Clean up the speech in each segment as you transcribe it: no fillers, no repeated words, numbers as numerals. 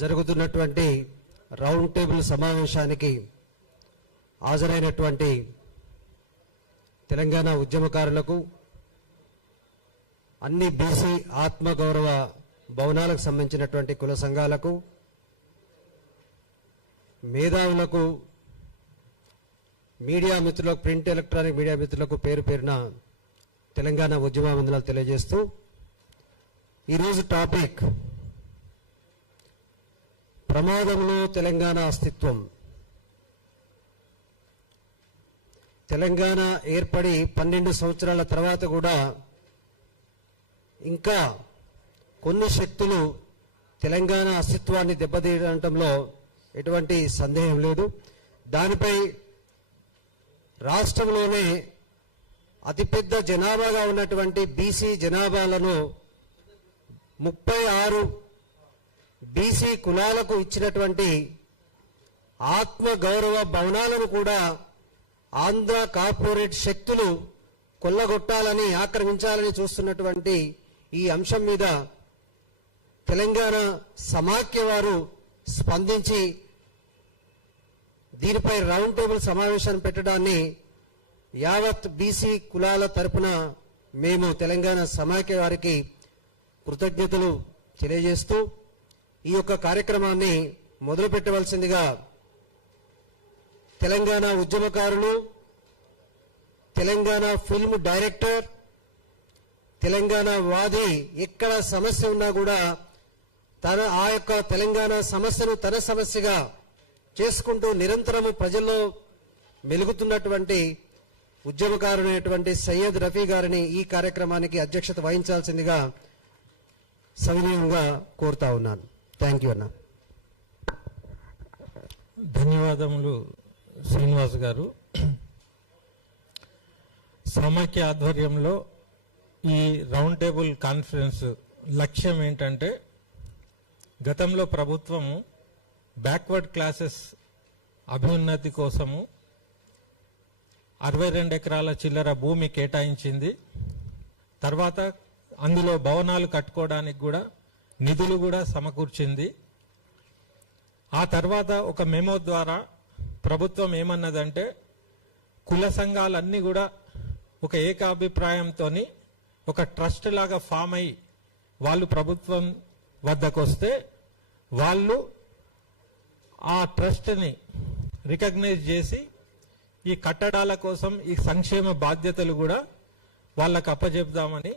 జరుగుతున్నటువంటి round table సమావేశానికి హాజరైనటువంటి తెలంగాణ ఉద్యమకారులకు, అన్ని బీసీ ఆత్మగౌరవ భవనాలకు సంబంధించినటువంటి కుల సంఘాలకు, మేధావులకు, మీడియా మిత్రులకు, ప్రింట్ ఎలక్ట్రానిక్ మీడియా మిత్రులకు పేరు పేరున తెలంగాణ ఉద్యమాభివందనాలు తెలియజేస్తూ, ఈరోజు టాపిక్ ప్రమాదంలో తెలంగాణ అస్తిత్వం. తెలంగాణ ఏర్పడి 12 సంవత్సరాల తర్వాత కూడా ఇంకా కొన్ని శక్తులు తెలంగాణ అస్తిత్వాన్ని దెబ్బతీయడంలో ఎటువంటి సందేహం లేదు. దానిపై రాష్ట్రంలోనే అతిపెద్ద జనాభాగా ఉన్నటువంటి బీసీ జనాభాలను 36 బీసీ కులాలకు ఇచ్చినటువంటి ఆత్మగౌరవ భవనాలను కూడా ఆంధ్ర కార్పొరేట్ శక్తులు కొల్లగొట్టాలని, ఆక్రమించాలని చూస్తున్నటువంటి ఈ అంశం మీద తెలంగాణ సమాఖ్య వారు స్పందించి దీనిపై రౌండ్ టేబుల్ సమావేశాన్ని పెట్టడాన్ని యావత్ బీసీ కులాల తరపున మేము తెలంగాణ సమాఖ్య వారికి కృతజ్ఞతలు తెలియజేస్తూ ఈ యొక్క కార్యక్రమాన్ని మొదలు పెట్టవలసిందిగా తెలంగాణ ఉద్యమకారులు, తెలంగాణ ఫిల్మ్ డైరెక్టర్, తెలంగాణ వాది ఎక్కడ సమస్య ఉన్నా కూడా ఆ యొక్క తెలంగాణ సమస్యను తన సమస్యగా చేసుకుంటూ నిరంతరము ప్రజల్లో మెలుగుతున్నటువంటి ఉద్యమకారుడైనటువంటి సయ్యద్ రఫీ గారిని ఈ కార్యక్రమానికి అధ్యక్షత వహించాల్సిందిగా సవినయంగా కోరుతా ఉన్నాను. థ్యాంక్ యూ అన్న. ధన్యవాదములు శ్రీనివాస్ గారు. సమాఖ్య ఆధ్వర్యంలో ఈ రౌండ్ టేబుల్ కాన్ఫరెన్స్ లక్ష్యం ఏంటంటే, గతంలో ప్రభుత్వము బ్యాక్వర్డ్ క్లాసెస్ అభ్యున్నతి కోసము 62 ఎకరాల చిల్లర భూమి కేటాయించింది. తర్వాత అందులో భవనాలు కట్టుకోవడానికి కూడా నిధులు కూడా సమకూర్చింది. ఆ తర్వాత ఒక మెమో ద్వారా ప్రభుత్వం ఏమన్నదంటే, కుల సంఘాలన్నీ కూడా ఒక ఏకాభిప్రాయంతో ఒక ట్రస్ట్ లాగా ఫామ్ అయ్యి వాళ్ళు ప్రభుత్వం వద్దకు వస్తే వాళ్ళు ఆ ట్రస్ట్ని రికగ్నైజ్ చేసి ఈ కట్టడాల కోసం ఈ సంక్షేమ బాధ్యతలు కూడా వాళ్ళకు అప్పచెప్దామని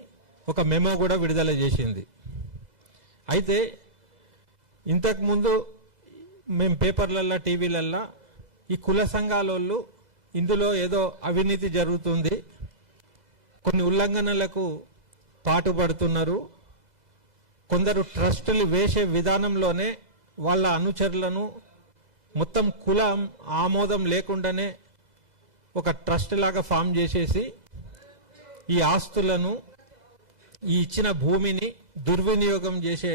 ఒక మెమో కూడా విడుదల చేసింది. అయితే ఇంతకుముందు మేము పేపర్లల్లో, టీవీలల్లో ఈ కుల సంఘాలోళ్ళు ఇందులో ఏదో అవినీతి జరుగుతుంది, కొన్ని ఉల్లంఘనలకు పాటుపడుతున్నారు, కొందరు ట్రస్టులు వేసే విధానంలోనే వాళ్ళ అనుచరులను మొత్తం కులం ఆమోదం లేకుండానే ఒక ట్రస్ట్ లాగా ఫామ్ చేసేసి ఈ ఆస్తులను, ఈ ఇచ్చిన భూమిని దుర్వినియోగం చేసే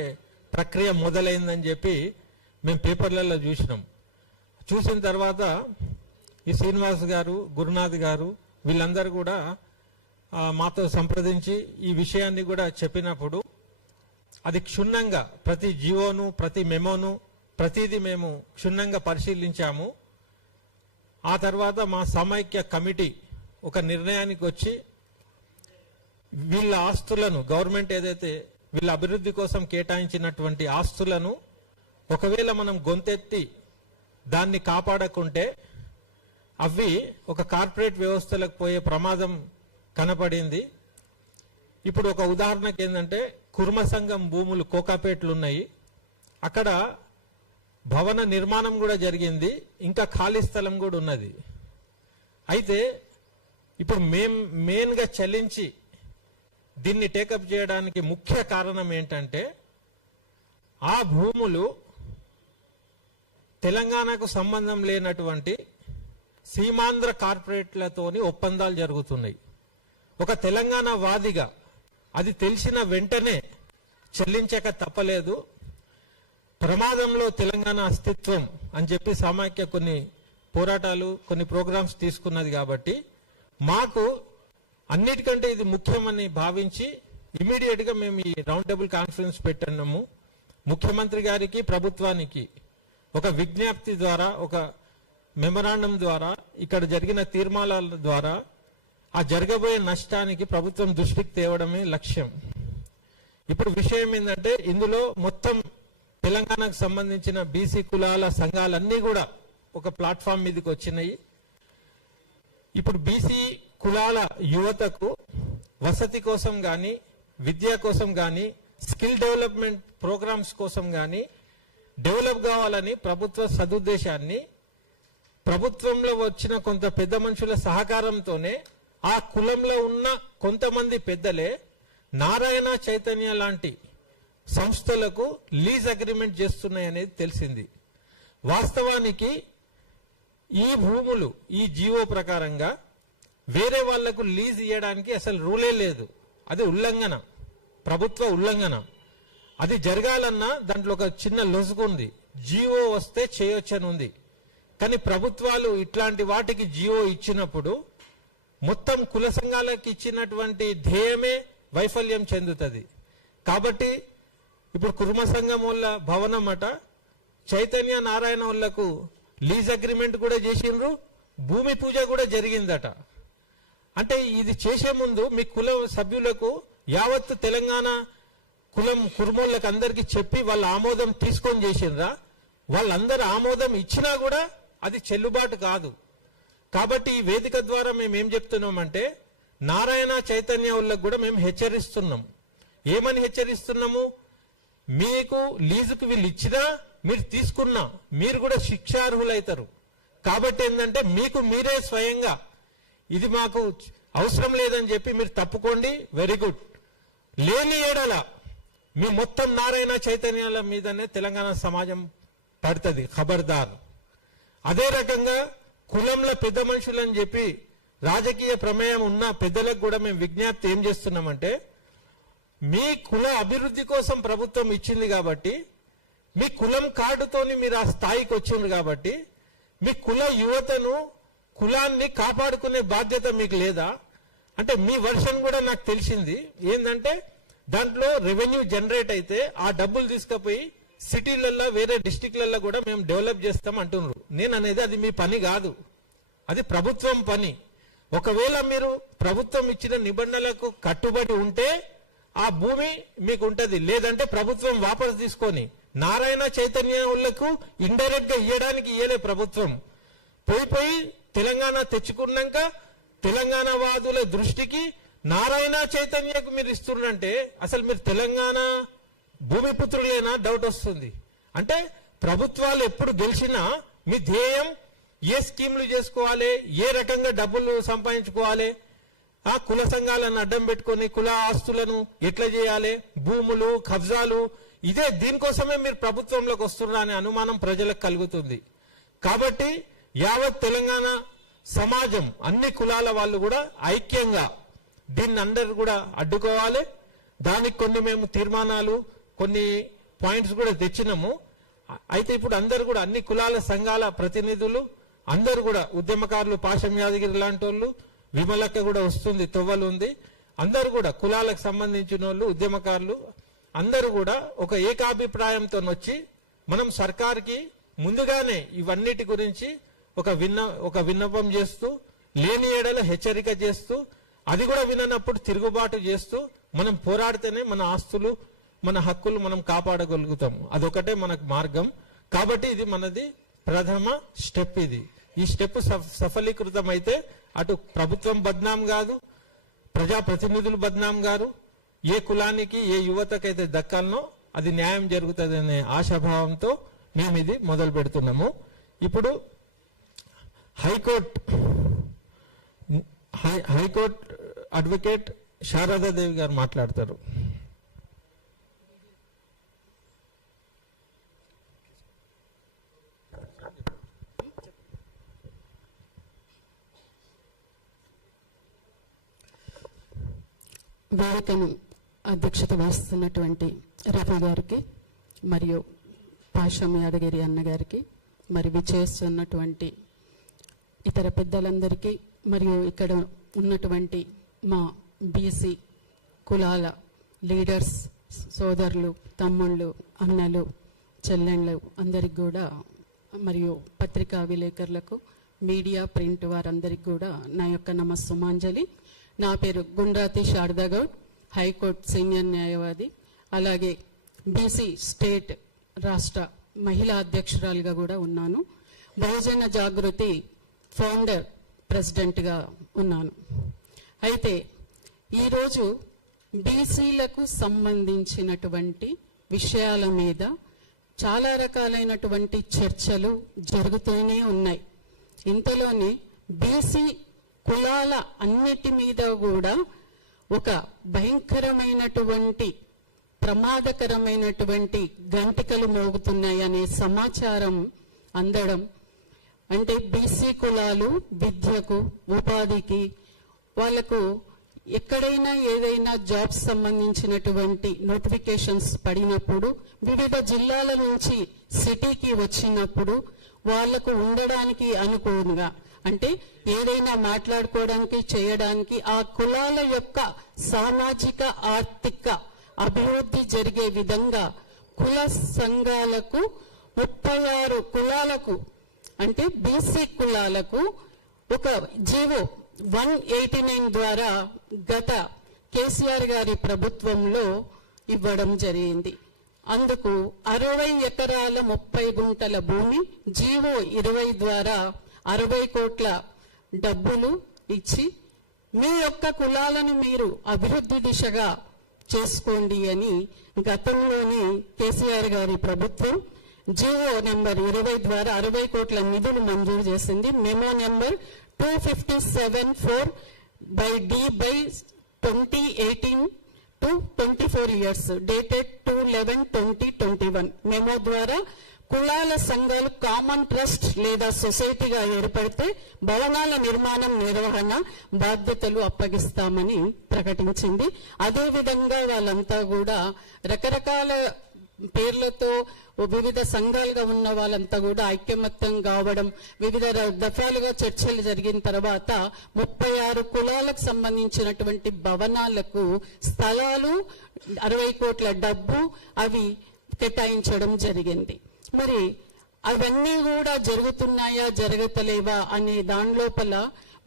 ప్రక్రియ మొదలైందని చెప్పి మేము పేపర్లలో చూసినాం. చూసిన తర్వాత ఈ శ్రీనివాస్ గారు, గురునాథ్ గారు వీళ్ళందరూ కూడా మాతో సంప్రదించి ఈ విషయాన్ని కూడా చెప్పినప్పుడు అది క్షుణ్ణంగా ప్రతి జీవోను, ప్రతి మెమోను, ప్రతిదీ మేము క్షుణ్ణంగా పరిశీలించాము. ఆ తర్వాత మా సమైక్య కమిటీ ఒక నిర్ణయానికి వచ్చి వీళ్ళ ఆస్తులను, గవర్నమెంట్ ఏదైతే వీళ్ళ అభివృద్ధి కోసం కేటాయించినటువంటి ఆస్తులను ఒకవేళ మనం గొంతెత్తి దాన్ని కాపాడకుంటే అవి ఒక కార్పొరేట్ వ్యవస్థలకు పోయే ప్రమాదం కనపడింది. ఇప్పుడు ఒక ఉదాహరణకి ఏంటంటే, కుర్మ సంఘం భూములు కోకాపేట్లు ఉన్నాయి, అక్కడ భవన నిర్మాణం కూడా జరిగింది, ఇంకా ఖాళీ స్థలం కూడా ఉన్నది. అయితే ఇప్పుడు మెయిన్గా చలించి దీన్ని టేకప్ చేయడానికి ముఖ్య కారణం ఏంటంటే, ఆ భూములు తెలంగాణకు సంబంధం లేనటువంటి సీమాంధ్ర కార్పొరేట్లతోని ఒప్పందాలు జరుగుతున్నాయి. ఒక తెలంగాణ వాదిగా అది తెలిసిన వెంటనే చెల్లించక తప్పలేదు. ప్రమాదంలో తెలంగాణ అస్తిత్వం అని చెప్పి సమాఖ్య కొన్ని పోరాటాలు, కొన్ని ప్రోగ్రామ్స్ తీసుకున్నది. కాబట్టి మాకు అన్నిటికంటే ఇది ముఖ్యమని భావించి ఇమీడియట్గా మేము ఈ రౌండ్ టేబుల్ కాన్ఫరెన్స్ పెట్టాము. ముఖ్యమంత్రి గారికి ప్రభుత్వానికి ఒక విజ్ఞప్తి ద్వారా, ఒక మెమరాండం ద్వారా, ఇక్కడ జరిగిన తీర్మానాల ద్వారా ఆ జరగబోయే నష్టానికి ప్రభుత్వం దృష్టికి తేవడమే లక్ష్యం. ఇప్పుడు విషయం ఏంటంటే, ఇందులో మొత్తం తెలంగాణకు సంబంధించిన బీసీ కులాల సంఘాలన్నీ కూడా ఒక ప్లాట్ఫామ్ మీదకి వచ్చినాయి. ఇప్పుడు బీసీ కులాల యువతకు వసతి కోసం కానీ, విద్య కోసం కానీ, స్కిల్ డెవలప్మెంట్ ప్రోగ్రామ్స్ కోసం కానీ డెవలప్ కావాలని ప్రభుత్వ సదుద్దేశాన్ని, ప్రభుత్వంలో వచ్చిన కొంత పెద్ద మనుషుల సహకారంతోనే ఆ కులంలో ఉన్న కొంతమంది పెద్దలే నారాయణ చైతన్య లాంటి సంస్థలకు లీజ్ అగ్రిమెంట్ చేస్తున్నాయనేది తెలిసింది. వాస్తవానికి ఈ భూములు ఈ జీవో ప్రకారంగా వేరే వాళ్లకు లీజ్ ఇవ్వడానికి అసలు రూలే లేదు. అది ఉల్లంఘన, ప్రభుత్వ ఉల్లంఘన. అది జరగాలన్నా దాంట్లో ఒక చిన్న లొసుగు ఉంది. జీవో వస్తే చేయొచ్చని ఉంది. కానీ ప్రభుత్వాలు ఇట్లాంటి వాటికి జీవో ఇచ్చినప్పుడు మొత్తం కుల సంఘాలకు ఇచ్చినటువంటి ధ్యేయమే వైఫల్యం చెందుతుంది. కాబట్టి ఇప్పుడు కుర్మ సంఘం వాళ్ళ భవనం అట చైతన్య నారాయణ వాళ్ళకు లీజ్ అగ్రిమెంట్ కూడా చేసిండ్రు, భూమి పూజ కూడా జరిగిందట. అంటే ఇది చేసే ముందు మీ కుల సభ్యులకు యావత్తు తెలంగాణ కులం కుర్మోళ్ళకి అందరికి చెప్పి వాళ్ళ ఆమోదం తీసుకొని చేసిండ్రా? వాళ్ళందరూ ఆమోదం ఇచ్చినా కూడా అది చెల్లుబాటు కాదు. కాబట్టి ఈ వేదిక ద్వారా మేము ఏం చెప్తున్నామంటే, నారాయణ చైతన్య వాళ్ళకు కూడా మేము హెచ్చరిస్తున్నాం. ఏమని హెచ్చరిస్తున్నాము? మీకు లీజుకు వీళ్ళు ఇచ్చినా, మీరు తీసుకున్నా మీరు కూడా శిక్షార్హులైతారు. కాబట్టి ఏంటంటే మీకు మీరే స్వయంగా ఇది మాకు అవసరం లేదని చెప్పి మీరు తప్పుకోండి, వెరీ గుడ్. లేని ఏడల మీ మొత్తం నారాయణ చైతన్యాల మీదనే తెలంగాణ సమాజం పడుతుంది, ఖబర్దార్. అదే రకంగా కులంలో పెద్ద మనుషులని చెప్పి రాజకీయ ప్రమేయం ఉన్న పెద్దలకు కూడా మేము విజ్ఞప్తి ఏం చేస్తున్నామంటే, మీ కుల అభివృద్ధి కోసం ప్రభుత్వం ఇచ్చింది కాబట్టి, మీ కులం కార్డుతోని మీరు ఆ స్థాయికి వచ్చిండ్రు కాబట్టి, మీ కుల యువతను కులాన్ని కాపాడుకునే బాధ్యత మీకు లేదా? అంటే మీ వర్షన్ కూడా నాకు తెలిసింది ఏంటంటే, దాంట్లో రెవెన్యూ జనరేట్ అయితే ఆ డబ్బులు తీసుకుపోయి సిటీలలో వేరే డిస్టిక్లలో కూడా మేము డెవలప్ చేస్తాం అంటున్నారు. నేను అనేది అది మీ పని కాదు, అది ప్రభుత్వం పని. ఒకవేళ మీరు ప్రభుత్వం ఇచ్చిన నిబంధనలకు కట్టుబడి ఉంటే ఆ భూమి మీకు ఉంటది. లేదంటే ప్రభుత్వం వాపసు తీసుకొని నారాయణ చైతన్యులకు ఇండైరెక్ట్ గా ఇవ్వడానికి ఇయ్యలే ప్రభుత్వం. పోయి తెలంగాణ తెచ్చుకున్నాక తెలంగాణ వాదుల దృష్టికి నారాయణ చైతన్యకు మీరు ఇస్తున్నారంటే అసలు మీరు తెలంగాణ భూమిపుత్రులేనా డౌట్ వస్తుంది. అంటే ప్రభుత్వాలు ఎప్పుడు గెలిచినా మీ ధ్యేయం ఏ స్కీములు చేసుకోవాలి, ఏ రకంగా డబ్బులు సంపాదించుకోవాలి, ఆ కుల సంఘాలను అడ్డం పెట్టుకొని కుల ఆస్తులను ఎట్లా చేయాలి, భూములు కబ్జాలు, ఇదే దీనికోసమే మీరు ప్రభుత్వంలోకి వస్తున్నారు అనే అనుమానం ప్రజలకు కలుగుతుంది. కాబట్టి యావత్ తెలంగాణ సమాజం అన్ని కులాల వాళ్ళు కూడా ఐక్యంగా దీన్ని అందరు కూడా అడ్డుకోవాలి. దానికి కొన్ని మేము తీర్మానాలు కొన్ని పాయింట్స్ కూడా తెచ్చినాము. అయితే ఇప్పుడు అందరు కూడా అన్ని కులాల సంఘాల ప్రతినిధులు అందరు కూడా ఉద్యమకారులు, పాశం యాదగిరి లాంటి వాళ్ళు, విమలక్క కూడా వస్తుంది, తొవ్వలు ఉంది, అందరు కూడా కులాలకు సంబంధించిన వాళ్ళు ఉద్యమకారులు అందరూ కూడా ఒక ఏకాభిప్రాయంతో వచ్చి మనం సర్కార్కి ముందుగానే ఇవన్నిటి గురించి ఒక విన్నపం చేస్తూ, లేని ఏడల హెచ్చరిక చేస్తూ, అది కూడా విననప్పుడు తిరుగుబాటు చేస్తూ మనం పోరాడితేనే మన ఆస్తులు మన హక్కులు మనం కాపాడగలుగుతాము. అదొకటే మనకు మార్గం. కాబట్టి ఇది మనది ప్రథమ స్టెప్. ఈ స్టెప్ సఫలీకృతం అయితే అటు ప్రభుత్వం బద్నాం కాదు, ప్రజాప్రతినిధులు బద్నాం గారు, ఏ కులానికి ఏ యువతకైతే దక్కాలనో అది న్యాయం జరుగుతుందనే ఆశాభావంతో మేము ఇది మొదలు పెడుతున్నాము. ఇప్పుడు హైకోర్టు అడ్వకేట్ శారదాదేవి గారు మాట్లాడతారు. వేదికను అధ్యక్షత వహిస్తున్నటువంటి రఫీ గారికి మరియు పాశం యాదగిరి అన్నగారికి మరి విచేస్తున్నటువంటి ఇతర పెద్దలందరికీ మరియు ఇక్కడ ఉన్నటువంటి మా బీసీ కులాల లీడర్స్ సోదరులు, తమ్ముళ్ళు, అన్నలు, చెల్లెళ్ళు అందరికి కూడా, మరియు పత్రికా విలేకరులకు, మీడియా, ప్రింట్ వారందరికి కూడా నా యొక్క నమస్సుమాంజలి. నా పేరు గుండ్రాతి శారదా గౌడ్, హైకోర్టు సీనియర్ న్యాయవాది, అలాగే బీసీ స్టేట్ రాష్ట్ర మహిళా అధ్యక్షురాలుగా కూడా ఉన్నాను. బహుజన జాగృతి ఫౌండర్ ప్రెసిడెంట్గా ఉన్నాను. అయితే ఈరోజు బీసీలకు సంబంధించినటువంటి విషయాల మీద చాలా రకాలైనటువంటి చర్చలు జరుగుతూనే ఉన్నాయి. ఇంతలోనే బీసీ కులాల అన్నిటి మీద కూడా ఒక భయంకరమైనటువంటి ప్రమాదకరమైనటువంటి గంటికలు మోగుతున్నాయి అనే సమాచారం అందడం, అంటే బీసీ కులాలు విద్యకు, ఉపాధికి, వాళ్లకు ఎక్కడైనా ఏదైనా జాబ్స్ సంబంధించినటువంటి నోటిఫికేషన్స్ పడినప్పుడు, వివిధ జిల్లాల నుంచి సిటీకి వచ్చినప్పుడు వాళ్లకు ఉండడానికి అనుకూలంగా, అంటే ఏదైనా మాట్లాడుకోవడానికి, చేయడానికి ఆ కులాల యొక్క సామాజిక ఆర్థిక అభివృద్ధి జరిగే విధంగా కుల సంఘాలకు 36 కులాలకు, అంటే బీసీ కులాలకు ఒక జీవో 189 ద్వారా గత కేసీఆర్ గారి ప్రభుత్వంలో ఇవ్వడం జరిగింది. అందుకు 60 ఎకరాల 30 గుంటల భూమి, జీవో 20 ద్వారా 60 కోట్ల డబ్బులు ఇచ్చి మీ యొక్క కులాలను మీరు అభివృద్ధి దిశగా చేసుకోండి అని గతంలోనే కేసీఆర్ గారి ప్రభుత్వం జీవో నెంబర్ 20 ద్వారా 60 కోట్ల నిధులు మంజూరు చేసింది. Memo number 257/D/2018 to 24 years dated 2/11/2021 memo ద్వారా కులాల సంఘాలు కామన్ ట్రస్ట్ లేదా సొసైటీగా ఏర్పడితే భవనాల నిర్మాణం, నిర్వహణ బాధ్యతలు అప్పగిస్తామని ప్రకటించింది. అదేవిధంగా వాళ్ళంతా కూడా రకరకాల పేర్లతో వివిధ సంఘాలుగా ఉన్న వాళ్ళంతా కూడా ఐక్యమత్యం కావడం, వివిధ దఫాలుగా చర్చలు జరిగిన తర్వాత 36 కులాలకు సంబంధించినటువంటి భవనాలకు స్థలాలు, 60 కోట్ల డబ్బు అవి కేటాయించడం జరిగింది. మరి అవన్నీ కూడా జరుగుతున్నాయా, జరగతలేవా అనే దాని లోపల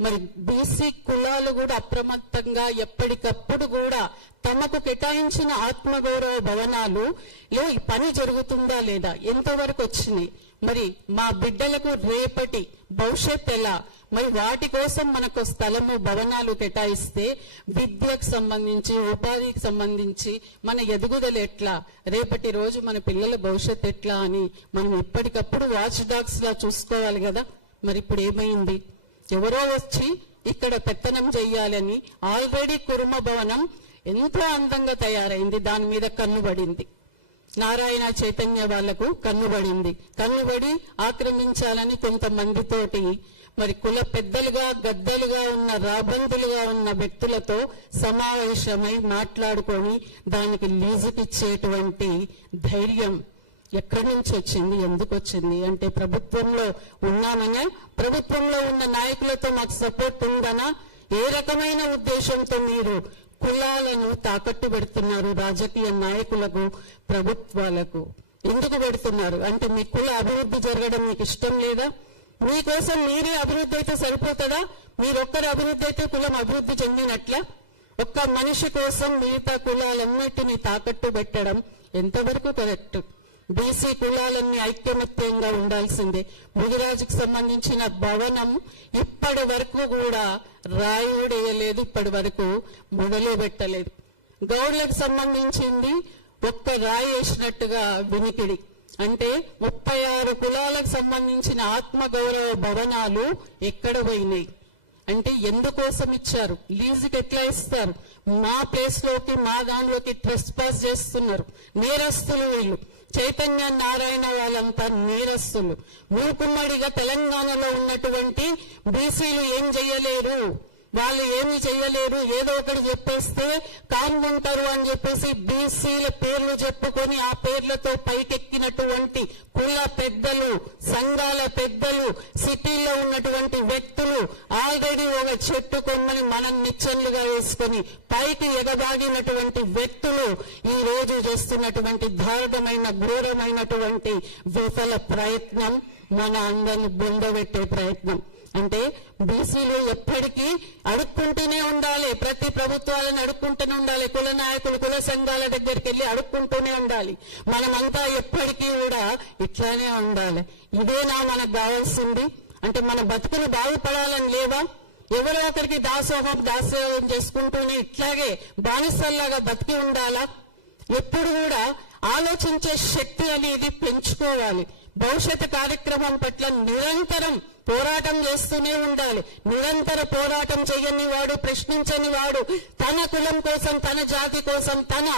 మరి బీసీ కులాలు కూడా అప్రమత్తంగా ఎప్పటికప్పుడు కూడా తమకు కేటాయించిన ఆత్మగౌరవ భవనాలు ఈ పని జరుగుతుందా లేదా, ఎంతవరకు వచ్చినాయి, మరి మా బిడ్డలకు రేపటి భవిష్యత్ ఎలా, మరి వాటి కోసం మనకు స్థలము, భవనాలు కేటాయిస్తే విద్యకు సంబంధించి, ఉపాధికి సంబంధించి మన ఎదుగుదల ఎట్లా, రేపటి రోజు మన పిల్లల భవిష్యత్ ఎట్లా అని మనం ఎప్పటికప్పుడు వాచ్ డాగ్స్ లా చూసుకోవాలి కదా. మరి ఇప్పుడు ఏమైంది, ఎవరో వచ్చి ఇక్కడ పెత్తనం చెయ్యాలని ఆల్రెడీ కుర్మ భవనం ఎంతో అందంగా తయారైంది, దాని మీద కన్నుబడింది. నారాయణ చైతన్య వాళ్లకు కన్నుబడింది, కన్నుబడి ఆక్రమించాలని కొంతమందితోటి మరి కుల పెద్దలుగా, గద్దలుగా ఉన్న, రాబందులుగా ఉన్న వ్యక్తులతో సమావేశమై మాట్లాడుకొని దానికి లీజుకిచ్చేటువంటి ధైర్యం ఎక్కడి నుంచి వచ్చింది, ఎందుకు వచ్చింది అంటే ప్రభుత్వంలో ఉన్నామనే, ప్రభుత్వంలో ఉన్న నాయకులతో మాకు సపోర్ట్ ఉందనా, ఏ రకమైన ఉద్దేశంతో మీరు కులాలను తాకట్టు పెడుతున్నారు రాజకీయ నాయకులకు, ప్రభుత్వాలకు ఎందుకు పెడుతున్నారు అంటే మీ కుల అభివృద్ధి జరగడం మీకు ఇష్టం లేదా, మీకోసం మీరే అభివృద్ధి అయితే సరిపోతుందా, మీరొక్కరి అభివృద్ధి అయితే కులం అభివృద్ధి చెందినట్ల, ఒక్క మనిషి కోసం మిగతా కులాలన్నిటినీ తాకట్టు పెట్టడం ఎంతవరకు కరెక్ట్. బీసీ కులాలన్నీ ఐక్యమత్యంగా ఉండాల్సిందే. ముదిరాజుకు సంబంధించిన భవనం ఇప్పటి వరకు కూడా రాయుడేయలేదు, ఇప్పటి వరకు మొదలు పెట్టలేదు. గౌడ్లకు సంబంధించింది ఒక్క రాయి వేసినట్టుగా వినికిడి, అంటే 36 కులాలకు సంబంధించిన ఆత్మగౌరవ భవనాలు ఎక్కడ పోయినాయి అంటే ఎందుకోసం ఇచ్చారు, లీజుకి ఎట్లా ఇస్తారు, మా ప్లేస్ లోకి, మా దానిలోకి ట్రెస్ పాస్ చేస్తున్నారు, నేరస్తులు వీళ్ళు. చైతన్య నారాయణ వాళ్ళంతా నేరస్తులు. మూకుమ్మడిగా తెలంగాణలో ఉన్నటువంటి బీసీలు ఏం చెయ్యలేరు, వాళ్ళు ఏమి చెయ్యలేరు, ఏదో ఒకటి చెప్పేస్తే కానుకుంటారు అని చెప్పేసి బీసీల పేర్లు చెప్పుకొని ఆ పేర్లతో పైకెక్కినటువంటి కుల పెద్దలు, సంఘాల పెద్దలు, సిటీలో ఉన్నటువంటి వ్యక్తులు ఆల్రెడీ ఒక చెట్టు కొమ్మని మనం నిచ్చెన్లుగా వేసుకొని పైకి స్థాయికి ఎగబాగినటువంటి వ్యక్తులు ఈ రోజు చేస్తున్నటువంటి దారుణమైన ఘోరమైనటువంటి విఫల ప్రయత్నం మన అందరిని బొందబెట్టే ప్రయత్నం. అంటే బీసీలు ఎప్పటికీ అడుక్కుంటూనే ఉండాలి, ప్రతి ప్రభుత్వాలను అడుక్కుంటూనే ఉండాలి, కుల నాయకులు కుల సంఘాల దగ్గరికి వెళ్ళి అడుక్కుంటూనే ఉండాలి. మనమంతా ఎప్పటికీ కూడా ఇట్లానే ఉండాలి. ఇదేనా మనకు కావాల్సింది? అంటే మన బతుకులు బాగుపడాలని లేవా? ఎవరో ఒకరికి దాసోహం చేసుకుంటూనే ఇట్లాగే బానిసల్లాగా బతికి ఉండాలా? ఎప్పుడు కూడా ఆలోచించే శక్తి అనేది పెంచుకోవాలి. భవిష్యత్తు కార్యక్రమం పట్ల నిరంతరం పోరాటం చేస్తూనే ఉండాలి. నిరంతర పోరాటం చేయని వాడు, ప్రశ్నించని వాడు, తన కులం కోసం, తన జాతి కోసం, తన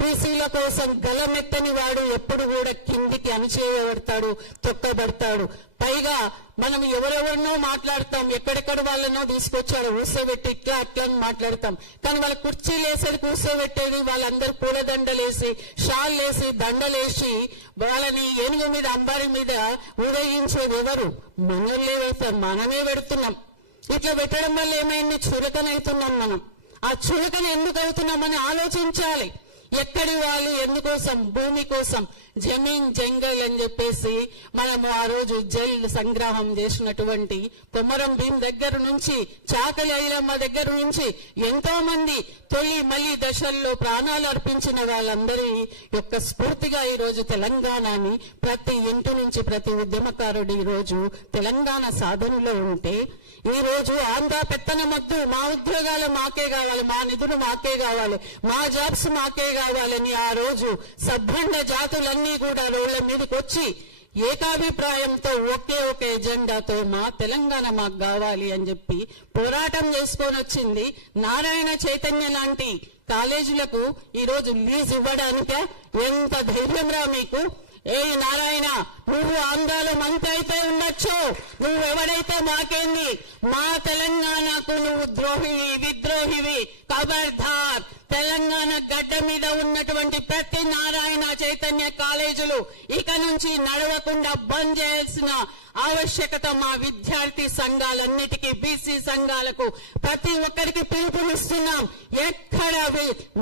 బీసీల కోసం గలమెత్తని వాడు ఎప్పుడు కూడా కిందికి అణిచేయబడతాడు, తొక్కబడతాడు. పైగా మనం ఎవరెవరినో మాట్లాడతాం, ఎక్కడెక్కడ వాళ్ళనో తీసుకొచ్చాడు కూర్చోబెట్టి ఇట్లా అట్లా అని మాట్లాడతాం. కానీ వాళ్ళ కుర్చీలు వేసేది కూర్చోబెట్టేది వాళ్ళందరూ పూలదండలేసి, షాల్లేసి, దండలేసి వాళ్ళని ఏనుగు మీద అంబారి మీద ఊరేగించేది ఎవరు? మనల్ని వేస్తాం, మనమే పెడుతున్నాం. ఇట్లా పెట్టడం వల్ల ఏమైంది? చులకనవుతున్నాం మనం. ఆ చులకన ఎందుకు అవుతున్నామని ఆలోచించాలి. ఎక్కడి వాళ్ళు ఎందుకోసం? భూమి కోసం, జమీన్ జంగల్ అని చెప్పేసి మనము ఆ రోజు జైలు సంగ్రహం చేసినటువంటి కొమరం భీం దగ్గర నుంచి, చాకలి ఐలమ్మ దగ్గర నుంచి ఎంతో మంది తొలి మళ్ళీ దశల్లో ప్రాణాలు అర్పించిన వాళ్ళందరి యొక్క స్ఫూర్తిగా ఈ రోజు తెలంగాణని ప్రతి ఇంటి నుంచి ప్రతి ఉద్యమకారుడు ఈ రోజు తెలంగాణ సాధనలో ఉంటే, ఈ రోజు ఆంధ్ర పెత్తనమద్దు, మా ఉద్యోగాలు మాకే కావాలి, మా నిధులు మాకే కావాలి, మా జాబ్స్ మాకే కావాలని ఆ రోజు సబ్బండ జాతులన్నీ కూడా రోడ్ల మీదకి వచ్చి ఏకాభిప్రాయంతో ఒకే ఒక ఎజెండాతో మా తెలంగాణ మాకు కావాలి అని చెప్పి పోరాటం చేసుకొని వచ్చింది. నారాయణ చైతన్య లాంటి కాలేజీలకు ఈ రోజు లీజ్ ఇవ్వడానికే ఎంత ధైర్యం రా మీకు? ఏ నారాయణ, నువ్వు ఆంధ్రాలో మంత్రి అయితే ఉండొచ్చు, నువ్వు ఎవడైతే మాకేంది? మా తెలంగాణకు నువ్వు ద్రోహివి, విద్రోహివి. ఖబర్దార్, తెలంగాణ గడ్డ మీద ఉన్నటువంటి ప్రతి నారాయణ చైతన్య కాలేజీలు ఇక నుంచి నడవకుండా బంద్ చేయాల్సిన ఆవశ్యకత మా విద్యార్థి సంఘాలన్నిటికీ, బీసీ సంఘాలకు ప్రతి ఒక్కరికి పిలుపునిస్తున్నాం. ఎక్కడ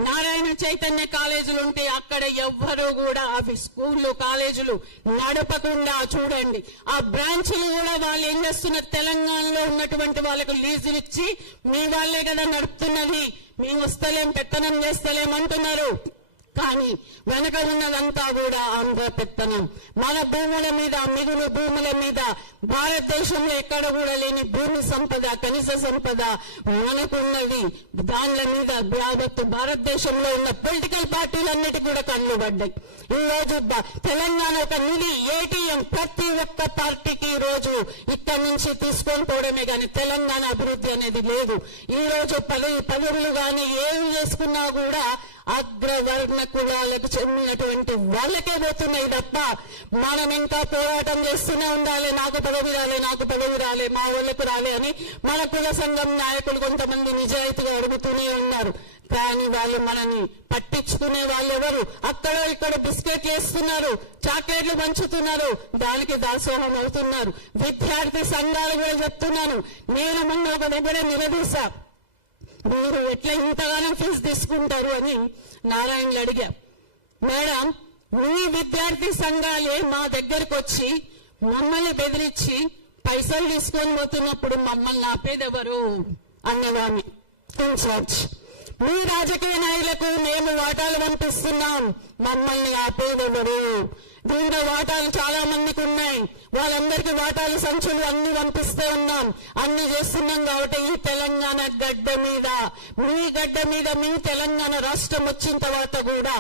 నారాయణ చైతన్య కాలేజీలు ఉంటే అక్కడ ఎవ్వరూ కూడా అవి స్కూళ్ళు కాలేజీలు నడపకుండా చూడండి. ఆ బ్రాంచ్లు కూడా వాళ్ళు ఏం చేస్తున్నారు? తెలంగాణలో ఉన్నటువంటి వాళ్ళకు లీజులు ఇచ్చి మీ వాళ్ళే కదా నడుపుతున్నది, మేము వస్తలేం, పెత్తనం చేస్తలేం అంటున్నారు. కానీ వెనక ఉన్నదంతా కూడా ఆంధ్ర పెత్తనం. మన భూముల మీద, మిగులు భూముల మీద భారతదేశంలో ఎక్కడ కూడా లేని భూమి సంపద, కనీస సంపద మనకున్నది. దానిల మీద భారతదేశంలో ఉన్న పొలిటికల్ పార్టీలన్నిటి కూడా కళ్ళు పడ్డాయి. ఈ రోజు తెలంగాణ ఒక నిధి ఏటీఎం, ప్రతి ఒక్క పార్టీకి ఈ రోజు ఇక్కడి నుంచి తీసుకొని పోవడమే కానీ తెలంగాణ అభివృద్ధి అనేది లేదు. ఈ రోజు పదవులు కానీ ఏం చేసుకున్నా కూడా అగ్రవర్ణ కులాలకు చెందినటువంటి వాళ్ళకే పోతున్నాయి తప్ప మనం ఇంకా పోరాటం చేస్తూనే ఉండాలి. నాకు పదవి రాలే, నాకు పదవి రాలే, మా వాళ్ళకు రాలే అని మన కుల సంఘం నాయకులు కొంతమంది నిజాయితీగా అడుగుతూనే ఉన్నారు. కానీ వాళ్ళు మనని పట్టించుకునే వాళ్ళు ఎవరు? అక్కడ ఇక్కడ బిస్కెట్లు వేస్తున్నారు, చాక్లెట్లు పంచుతున్నారు, దానికి దాసోహం అవుతున్నారు. విద్యార్థి సంఘాలు కూడా చెప్తున్నాను, నేను మొన్న ఒక దగ్గర నిలదీశా, మీరు ఎట్లా ఇంతగానో ఫీజు తీసుకుంటారు అని నారాయణలు అడిగా. మేడం, మీ విద్యార్థి సంఘాలే మా దగ్గరకు వచ్చి మమ్మల్ని బెదిరించి పైసలు తీసుకొని పోతున్నప్పుడు మమ్మల్ని ఆపేదెవరు అన్నవామి ఇన్ఛార్జ్. మీ రాజకీయ నాయకులకు మేము వాటాలు పంపిస్తున్నాం, మమ్మల్ని ఆపేదెవరు? దీంట్లో వాటాలు చాలా మందికి ఉన్నాయి, వాళ్ళందరికీ వాటాలు సంచులు అన్ని పంపిస్తూ ఉన్నాం, అన్ని చేస్తున్నాం. కాబట్టి ఈ తెలంగాణ గడ్డ మీద, మీ గడ్డ మీద, మీ తెలంగాణ రాష్ట్రం వచ్చిన తర్వాత కూడా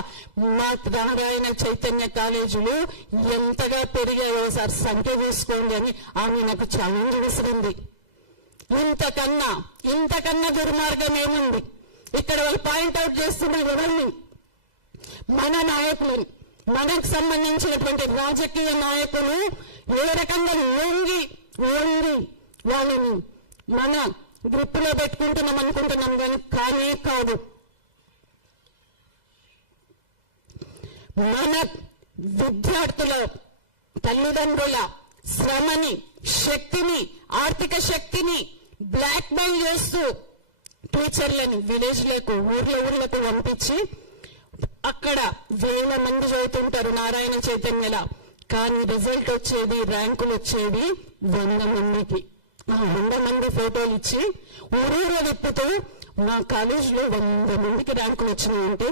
మా నారాయణ చైతన్య కాలేజీలు ఎంతగా పెరిగాయో సార్ సంఖ్య చూసుకోండి అని ఆమె నాకు ఛాలెంజ్ విసిరింది. ఇంతకన్నా దుర్మార్గం ఏముంది? ఇక్కడ వాళ్ళు పాయింట్అవుట్ చేస్తున్నారు ఎవరిని? మన నాయకులు, మనకు సంబంధించినటువంటి రాజకీయ నాయకులు ఏ రకంగా లొంగి వాళ్ళని మన గ్రిప్పులో పెట్టుకుంటున్నాం అనుకుంటున్నాం, కానీ కానే కాదు. మన విద్యార్థుల తల్లిదండ్రుల శ్రమని, శక్తిని, ఆర్థిక శక్తిని బ్లాక్ మెయిల్ చేస్తూ టీచర్లను విలేజ్లకు ఊర్లకు పంపించి అక్కడ వేల మంది చదువుతుంటారు నారాయణ చైతన్యలా, కానీ రిజల్ట్ వచ్చేది, ర్యాంకులు వచ్చేవి 100 మందికి. 100 మంది ఫోటోలు ఇచ్చి ఊరూరు విప్పుతూ మా కాలేజీలో 100 మందికి ర్యాంకులు వచ్చినాయంటే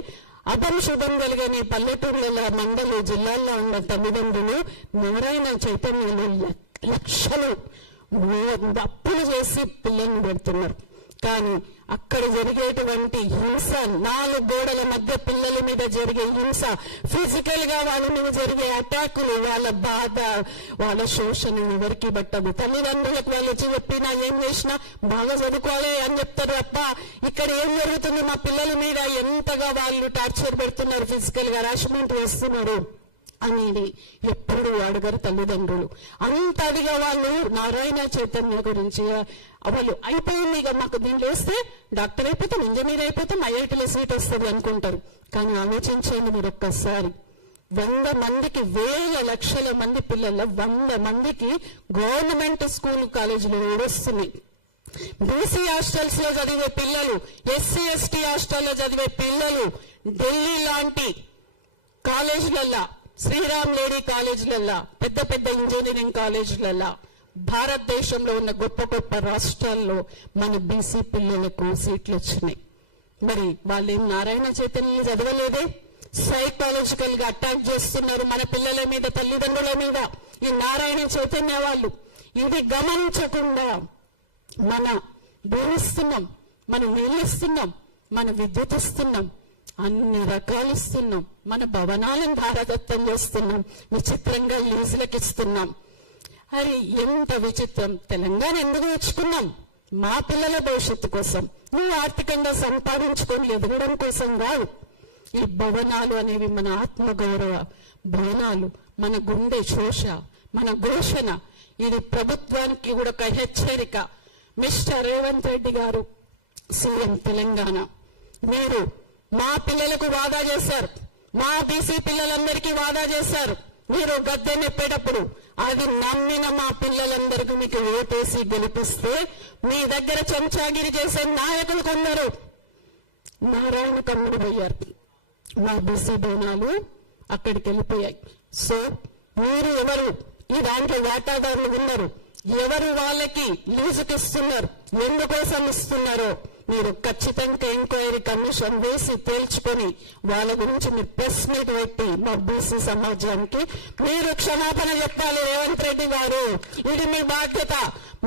అభం శుభం కలిగిన పల్లెటూళ్ళ మండలి జిల్లాల్లో ఉన్న తల్లిదండ్రులు నారాయణ చైతన్యులు లక్షలు అప్పులు చేసి పిల్లల్ని పెడుతున్నారు. కానీ అక్కడ జరిగేటువంటి హింస, 4 గోడల మధ్య పిల్లల మీద జరిగే హింస, ఫిజికల్ గా వాళ్ళ మీద జరిగే అటాకులు, వాళ్ళ బాధ, వాళ్ళ శోషణ ఎవరికి పట్టదు. తల్లిదండ్రులకు వాళ్ళు వచ్చి చెప్పినా ఏం చేసినా బాగా చదువుకోవాలి అని చెప్తారు తప్ప ఇక్కడ ఏం జరుగుతుంది, మా పిల్లల మీద ఎంతగా వాళ్ళు టార్చర్ పెడుతున్నారు, ఫిజికల్ గా హరాస్మెంట్ చేస్తున్నారు అనేది ఎప్పుడు అడగరు తల్లిదండ్రులు. అంతదిగా వాళ్ళు నారాయణ చైతన్య గురించి వాళ్ళు అయిపోయింది, ఇక మాకు దీనిలో వస్తే డాక్టర్ అయిపోతాం, ఇంజనీర్ అయిపోతాం, ఐఐటీలో సీట్ వస్తుంది అనుకుంటారు. కానీ ఆలోచించండి మీరు ఒక్కసారి, 100 మందికి, వేల లక్షల మంది పిల్లల 100 మందికి గవర్నమెంట్ స్కూల్ కాలేజీలు వస్తున్నాయి. బీసీ హాస్టల్స్ లో చదివే పిల్లలు, ఎస్సీ ఎస్టీ హాస్టల్లో చదివే పిల్లలు ఢిల్లీ లాంటి కాలేజీలల్లా, శ్రీరామ్ లేడీ కాలేజీలల్లా, పెద్ద పెద్ద ఇంజనీరింగ్ కాలేజీలల్లా, భారతదేశంలో ఉన్న గొప్ప గొప్ప రాష్ట్రాల్లో మన బీసీ పిల్లలకు సీట్లు వచ్చినాయి. మరి వాళ్ళేం నారాయణ చైతన్య చదవలేదే? సైకాలజికల్ గా అటాక్ చేస్తున్నారు మన పిల్లల మీద, తల్లిదండ్రుల మీద ఈ నారాయణ చైతన్య వాళ్ళు. ఇది గమనించకుండా మన భూమిస్తున్నాం, మనం నీళ్ళిస్తున్నాం, మన విద్యుత్ ఇస్తున్నాం, అన్ని రకాలు ఇస్తున్నాం, మన భవనాలను భారదత్తం చేస్తున్నాం, విచిత్రంగా లీజులకు ఇస్తున్నాం. అరే ఎంత విచిత్రం! తెలంగాణ ఎందుకు తెచ్చుకున్నాం? మా పిల్లల భవిష్యత్తు కోసం, నువ్వు ఆర్థికంగా సంపాదించుకొని ఎదగడం కోసం కాదు. ఈ భవనాలు అనేవి మన ఆత్మగౌరవ భవనాలు, మన గుండె శోష, మన ఘోషణ. ఇది ప్రభుత్వానికి కూడా ఒక హెచ్చరిక. మిస్టర్ రేవంత్ రెడ్డి గారు, సీఎం తెలంగాణ, మీరు మా పిల్లలకు వాదా చేశారు, మా బీసీ పిల్లలందరికీ వాదా చేశారు. మీరు గద్దె నెప్పేటప్పుడు అది నమ్మిన మా పిల్లలందరికీ మీకు ఓటేసి గెలిపిస్తే మీ దగ్గర చెంచాగిరి చేసే నాయకులు కొందరు నారాయణ కమ్ముడు పోయారు. మా బీసీ బోనాలు అక్కడికి వెళ్ళిపోయాయి. సో మీరు ఎవరు ఈ దాంట్లో వాటాదారులు ఉన్నారు, ఎవరు వాళ్ళకి లీజుకి ఇస్తున్నారు, ఎందుకోసం ఇస్తున్నారో మీరు ఖచ్చితంగా ఎంక్వైరీ కమిషన్ వేసి తేల్చుకొని వాళ్ళ గురించి మీరు ప్రెస్ మీట్ పెట్టి మా బీసీ సమాజానికి మీరు క్షమాపణ చెప్పాలి. రేవంత్ రెడ్డి గారు, ఇది మీ బాధ్యత.